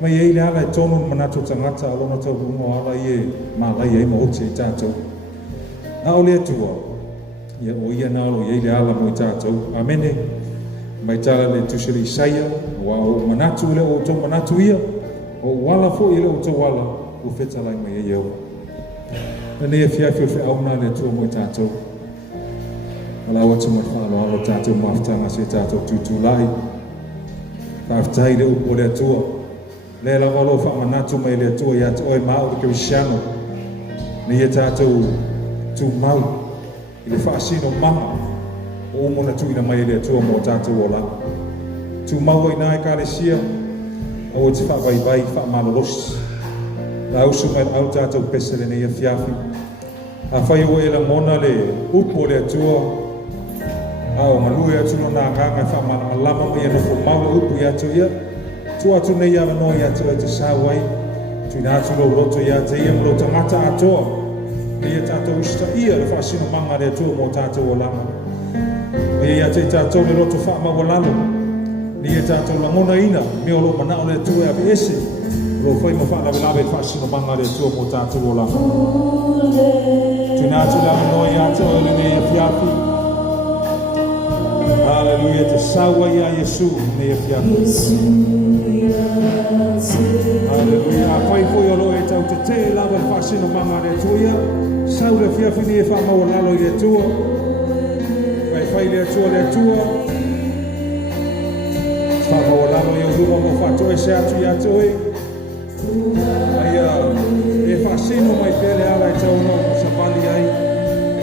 Mai iei le ala e tonu manatu tangata alona tau rungo ala i e malai ei maote I tātou. Na o lea tua. Ia o ia nalo iei le ala mo I tātou. Amene. Mai tala le tusiri Isaia. Wa o manatu le o tō manatu ia. O wala fo I le o tō wala. O whetalai mai e iau. Na nei e fiafi o whi auna le tua mo I tātou. ala wa tuma wha alo tātou maftanga se tātou tutulai whaftai le upo le atua le la walo wha manatu mai le atua ia te oi mao ke wisiano ni ia tātou tu mau i le whaasino maha o umona tuina mai le atua mo tātou o langa tu mau i nai kālesia o te whawaibai whaamalolosi la usu mai au tātou pesele ne ia fiafi a whai o e la mona le upo le atua ao malue atu no nā nganga whamana alama mai anu fo maua upu i atu ia tu atu nei ala no i atu e te sāwai tu ina atu lo roto i atu ia mlo tangata atoa ni e tātou usta ia le whaasino manga le atua mo tātou o lama e ia te tātou le roto whaama o lalo ni e tātou langona ina me o lo manao le atua e api ese lo whai ma whaana lawe whaasino manga le atua mo tātou o lama tu ina atu la no i atu e le nei a fiapi Hallelujah, te sawa ia Yesu ne e fiapi. Hallelujah, a whai fo i alo e tau te te lawa le whaasino manga le atua ia. Sau le fiafi ni e whaama o lalo i atua. Whai le atua le atua. Whaama o lalo i atua mo whatoe se atu i atua. Aia, e whaasino mai pele ala e tau no sa pali ai.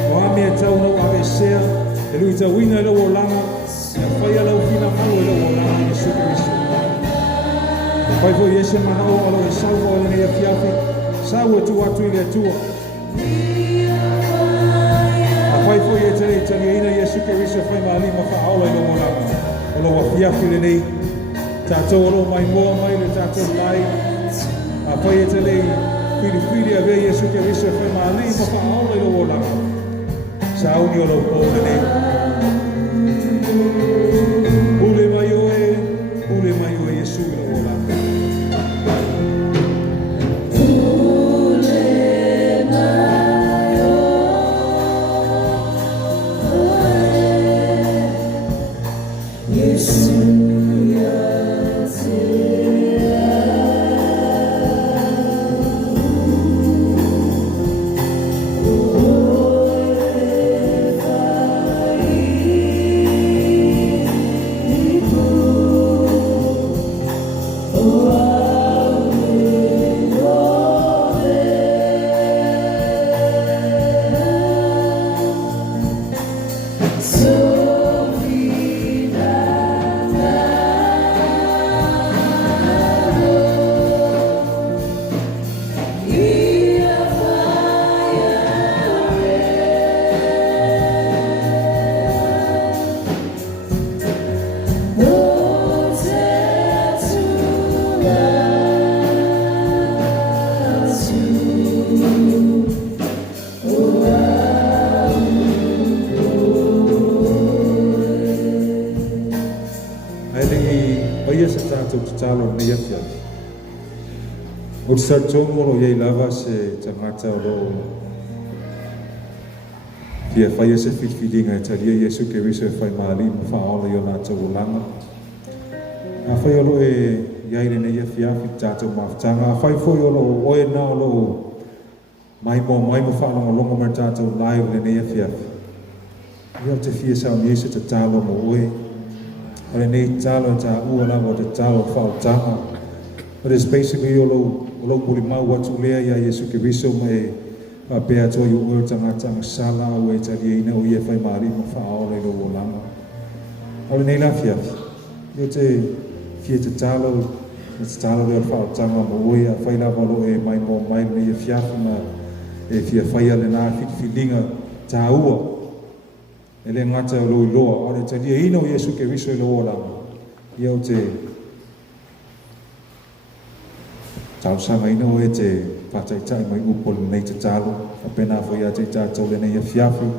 O ame e tau no ave sea. E lui tau ina ilo o langa, e whai alau fina mau ilo o langa i Yesu Christo. E whai fo Yesu manao alo e sau o ene e fiafi, sau e tu atu i le atua. A whai fo e tele tali ina Yesu Christo whai maali ma wha aola ilo o langa. Olo wa fiafi le nei, tātou alo mai moa mai le tātou lai. A whai e tele whiri a vea Yesu Christo whai maali ma wha aola ilo o langa. Sauni o lo pōne nei. Ule mai oe Yesu i lo langa. Talo ni afia. O te sartongo lo iei lava se tangata o lo fia whai se whiwhiringa e taria Yesu ke riso e whai maali ma whaola i o nātou o langa. A whai o lo e iei ne afia fi tātou maftanga. A whai fo i o lo oe na o lo mai mo whaolonga longa mar tātou lai o le ne afia. Ia te fia sao ni se te talo mo oe. Ale nei talo ta ua lava o te talo whaotanga. But it's basically o lo puri mau atu lea ia Yesu ke riso mai a pēa toa i o tangata sala o e tari eina o ia whai maari ma whaola i lo o langa. Ale nei la fiafi. Io te fia te talo leo whaotanga mo oe a whai lava lo e mai mo mai nei a fiafi ma e fia whai ale nā whiwhilinga tā ua. E le ngata o lo i loa, ore te lia ino Yesu ke riso i loa lama. Ia o te tausanga ino e te whataitai mai upolo nei te talo, a pena whai a te tātou le nei a fiafi,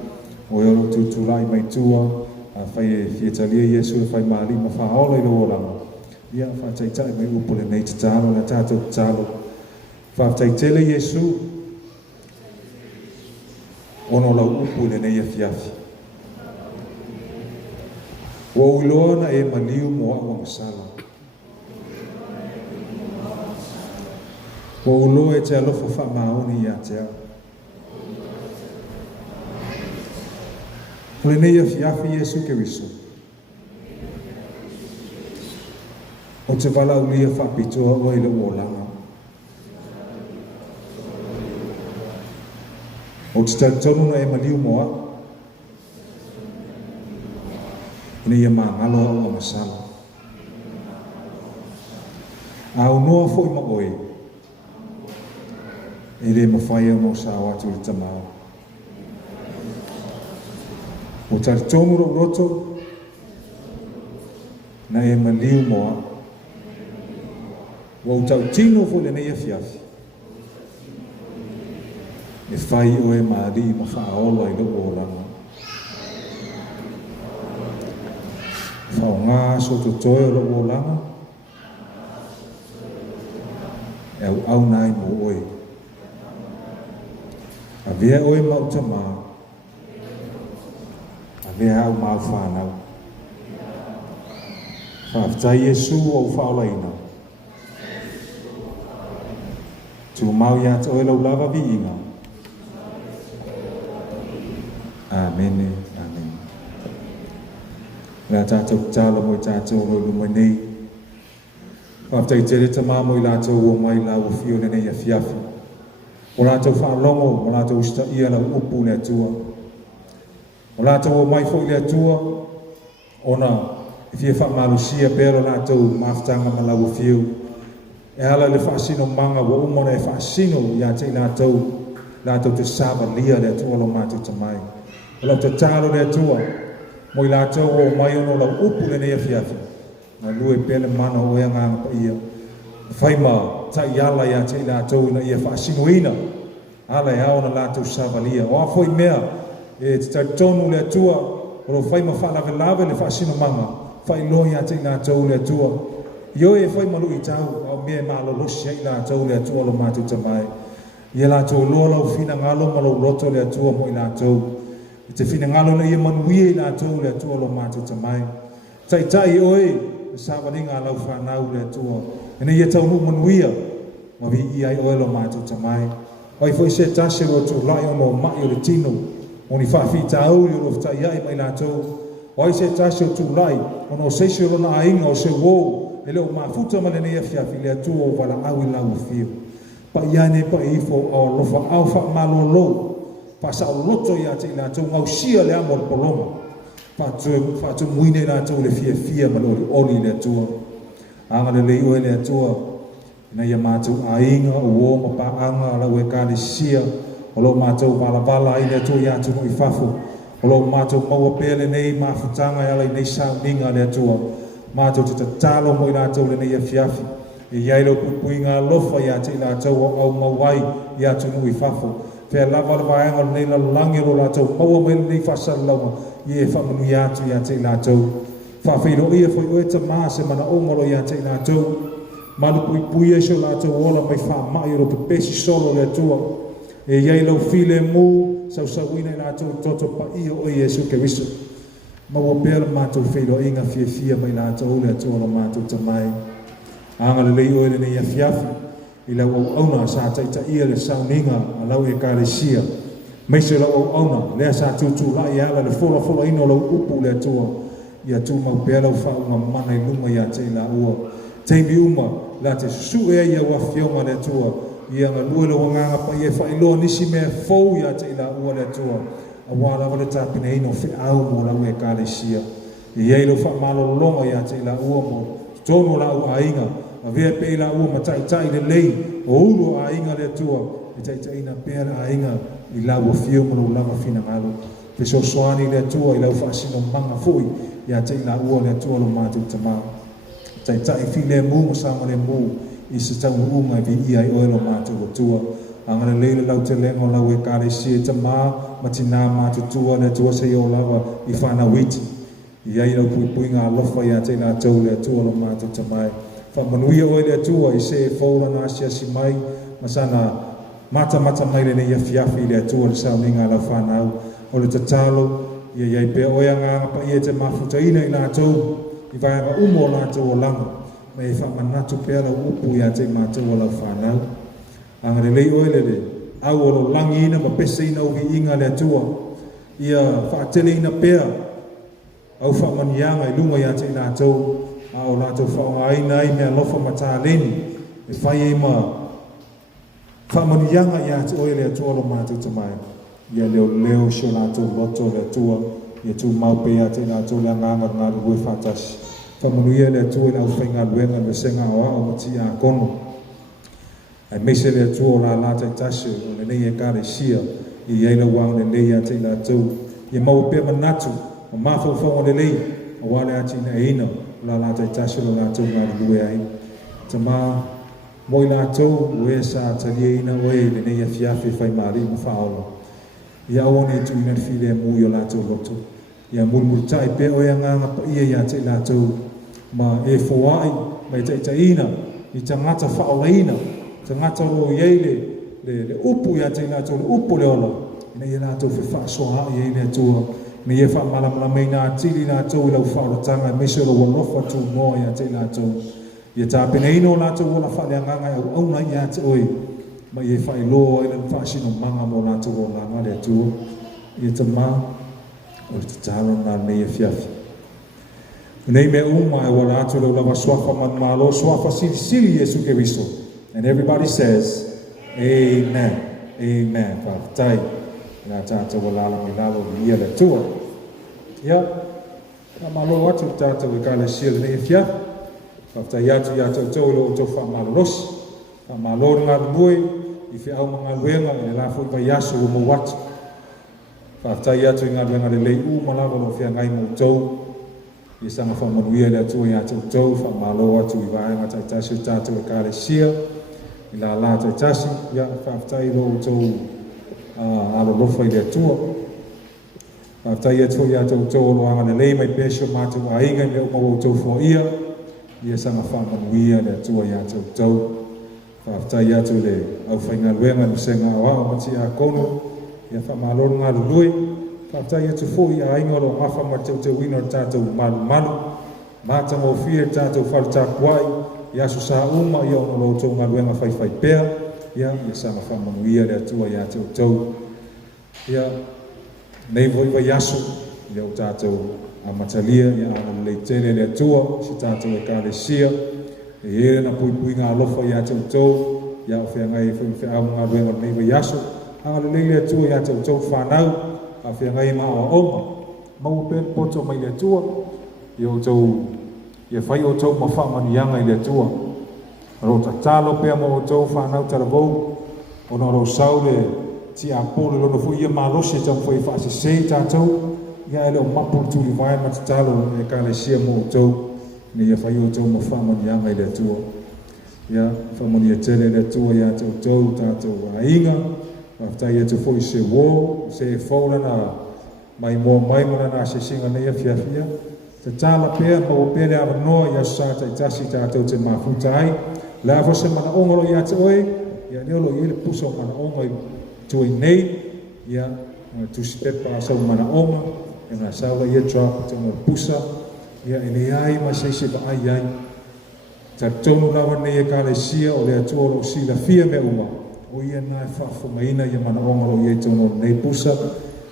o e oro tūtulai mai tua, a whai e fietalia Yesu e whai maali ma whaola i loa lama. Ia whataitai mai upolo nei te talo, na tātou te talo. Whataitele Yesu, ono lau upu le nei a fiafi. Wa ulona e maliu mo awa masala. Wa ulo e te alofo wha maoni i a te au. O le nei afiafi Iesu Keriso. O te wala ulia whapitoa o ele o langa. O te tautonu na e maliu moa. Ina ia maangalo au masala. Au noa fo ima oe. E le mawhai au sa watu le tamao. O tautonu roto na e maliu moa. Wa utau tino fo le nei afiafi. E whai o e maari ma whaaola i loko o langa. Whao ngā so to toi o loko o langa. E au nai mo oe. A vea oe mauta maa. A vea au mau whanau. Whaaftai Iesu o whaola ina. Tu mau ia te oe lau lava vi inga. Amen. Amen. Ngā tātou tāla mo i tātou roi lumai nei. Whaftai tere ta mamo i lātou o mai lau o fio nei a fiafi. O lātou whaalongo, o lātou usta ia lau upu le atua. O lātou o mai fo i le atua. Ona, i fia whaamalusia pero lātou maftanga ma lau o fio. E ala le whaasino manga wa umona e whaasino ia te lātou te sāba lia le atua lo mātou tamai. O lau te tālo le atua, mo i lātou o mai ono lau upu le nei a fiafi. Nga lue pele mana o ea nganga pa ia. Whaima, tai ala ia te lātou ina ia whaasino ina. Ala e hao na lātou sāba lia. O a foi mea, e te tautonu le atua, o lo whaima whaalawe lawe le whaasino manga. Whailo ia te lātou le atua. Io e foi malu i tau, au mea malo losia i lātou le atua lo mātou tamai. Ia lātou loa lau fina ngalo malo loto le atua mo i lātou. I te fina ngalo na ia manuia i lātou le atua lo mātou tamai. Tai oe, sāwaringa lau whanau le atua. E nei ia tau nu manuia, ma vi i ai oe lo mātou tamai. Oi foi se tase o tu lai ono mai o le tino. Oni whawhi tau i o tai ai mai lātou. Oi se tase o tu lai, ono seisi o na ainga o se wou. E leo mafuta ma le nei afiafi le atua o wala au i lau fio. Pa iane pa ifo o lofa au wha malolo. Pa sa o loto ia te lātou ngau sia le amo le poloma. Pa tu muine lātou le fia ma le oli le atua. Anga le lei oe le atua. Ina ia mātou ainga o o ma pa anga lau e kāle sia. O lo mātou vala i le atua ia tu no i fafo. O lo mātou maua pele nei mafutanga ia lai nei sao ninga le atua. Mātou te tatalo mo i lātou le nei a fiafi. E iai lo pupui ngā lofa ia te i lātou au mawai ia tu nui fafo. Fea lava le vaenga le nei lalangi lo lātou maua mai le nei whasalaunga. I e whamanu ia tu ia te i lātou. Whawhiro ia fwoi oe ta maa se mana ongolo ia te i lātou. Malu pui e sio lātou ola mai whamai ro pepesi solo le atua. E iai lo file mu sau ina i lātou toto pa ia o Iesu Keriso. Maua pēra mātou whiro inga fia mai lātou le atua lo mātou tamai. Anga le lei oe le nei a fiafi. I lau au auna sa taita ia le sauninga a lau e kāre sia. Meise lau au auna lea sa tūtū lai ala le fola ino lau upu le atua. Ia tū mau pēra whaunga mana i luma ia te la ua. Teimi uma la te susu ea ia wa fionga le atua. Ia ngā lue lo wanganga pa ia whailoa nisi mea fau ia te la ua le atua. A wala wale tāpina ino whi au mo lau e kāle sia. I eilo wha malo longa ia te la ua mo. Tono la ua ainga. A vea pe la ua ma tai le lei. O uro a inga le atua. E tai ina pēra a inga. I la ua fio mo lau lama fina ngalo. Pe so soani le atua i lau whaasino manga fui. Ia te la ua le atua lo mātou tamau. Tai fi le mu mo sama le mu. I se tau unga vi ia i oe lo mātou atua. Anga le leile lau te lengo lau e kāre sie ta mā, ma tina mātu tua le tua se o lawa i whana witi. I ai lau pui ngā lofa i a te ngā tau le tua lo mātu ta mai. Whamanuia oe le tua i se e whaura nā sia si mai, ma sana mata mai le nei a fiafi le tua le sauni ngā lau whanau. O le tatalo, i ai pe oe ngā pa i e te mafuta ina i nā tau, i vaianga umo nā tau o langa, ma e whamanatu pēra upu i a te mātou o lau whanau. Anga le lei oe le au o lo langi ina ma pese ina uhi inga le atua. ia whaatele ina pea au whamanianga I lunga ia te nātou a o nātou whaongaina ai mea lofa matāleni e whai e ma whamanianga ia te oe lea tualo mātou tamai ia leo sio nātou loto lea tua ia tu maupe ia te nātou lea nganga ngā rue whatasi whamanuia lea tua lea whainga luenga le senga o a o mati a kono ai meise lea tua o la lātai tasi o le nei e kāre sia I eila wang le nei a te nātou ia mau pia manatu o mawhawhau o le lei o wale ati na eina la lātai tasi lo nātou ngā rue ai ta mā moi nātou ue sa talia ina oe le nei a fiafe whai maari ma whaolo ia aone tu ina while mui o lātou loto ia mulmultai pe oe nganga pa ia te nātou ma e fōai mai taitaina I tangata whaoleina tangata ro iei le upu ia te nātou le upu le ola ina ia nātou whewhaasoha iei le atua me ia whaamalamala mei nā tili nātou I lau whaarotanga meso lo wanofa tu noa ia te nātou ia tāpena ino nātou wala whaaleanganga au auna ia te oe ma ia whai loa ina whaasino manga mo nātou o nganga le atua ia ta mā o te tālo nā nei e fiafi nei me uma e wala atu lau lawa swafa manmalo swafa sili Yesu Keristo and everybody says Amen. Amen. Whaatai. Nā tātou wala langi lalo I ia le tua. Ia. Nā malo atu tātou I kāle sia le nei fia. Whaatai atu ia tātou ilo o tō whaamalo rosi. Whaamalo ngā rumui. I whia au mga luenga. I la fui pa yasu o mo watu. Whaatai atu I ngā luenga le lei u malawa lo whia ngai mo tau. I sanga whamanuia le atua ia tātou. Whaamalo atu I vaenga taitasi tātou I kāle sia. I la lātai tasi, ia whaatai lo tau alo lofa I le atua. Whaatai atua ia tau lo anga le lei mai pesio mātou a inga me umau tau fua ia. Ia sanga whamanuia le atua ia tau. Whaatai atu le au whainga luenga ni senga o ao mati a kono. Ia whamaloro ngā lului. Whaatai atu fo ia a inga lo mawha matau te wino tātou malu. Mātanga o whie tātou whalutakuai. Ia susa uma ia ono lo tau ngā luenga whai pēr. Ia sanga whamanuia le atua ia tau. Ia nei voi vai asu. Ia o tātou a matalia. Ia ana le tele le atua. Si tātou e kāre sia. E ere na pui ngā lofa ia tau. Ia o whea ngai whea au ngā luenga nei vai asu. Anga le atua ia tau whanau. A whea ngai maa o oma. Mau pēr poto mai le atua. Ia o tau ia whai o tau mawhamanianga I le atua. Rota talo pēr mo o tau whanau taravou. O na ro sau le ti a pōle lono fu ia malose tau whai whaase sei tātou. Ia ele o mapur tūri vai mata talo e kāle sia mo o tau. Ne ia whai o tau mawhamanianga I le atua. Ia whamania tele le atua ia tau tātou a inga. Whaftai ia tu fwoi se wō, se e whaura na mai mō mai mona na se singa nei a fiafia. Te tāla pēr ma o pēre awa noa ia sāta I tasi tātou te mafuta ai. Le awa se mana ongaro ia te oe, ia neolo I ele pusa o mana onga I tui nei, ia tusi pepa a sau mana onga, e ngā saura ia trapa te ngā pusa, ia e le ai ma se se ba ai ai. Ta tonu lawa nei e kāle sia o le atua o si la fia me uma. O ia nai whaafu maina ia mana ongaro ia tono nei pusa,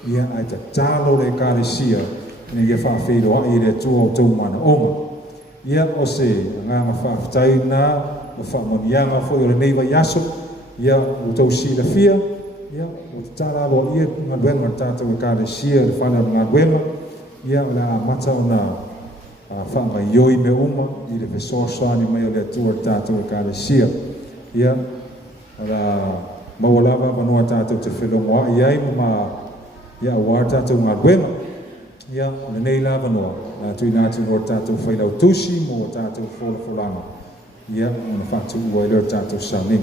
ia ai ta tālo le kāle sia, ne ia whaafeiro a I le atua o tau mana oma. Ia o se ngā whaafutai nā, o whaamonianga fo I le neiva yaso, ia o tau si la fia, ia o te tālalo ia ngā duenga tātou e kāre sia, le whana ngā duenga, ia o le a mata o nā whaama ioi me uma, I le vesoasani mai o le atua tātou e kāre sia. Ia, o la mawalawa manua tātou te whelongoa, ia I ma ia o ar tātou ngā duenga, ia le nei lava noa na tui nātu o tātou whailau tusi mo tātou whola wholanga ia o na whātu ua I leo tātou saning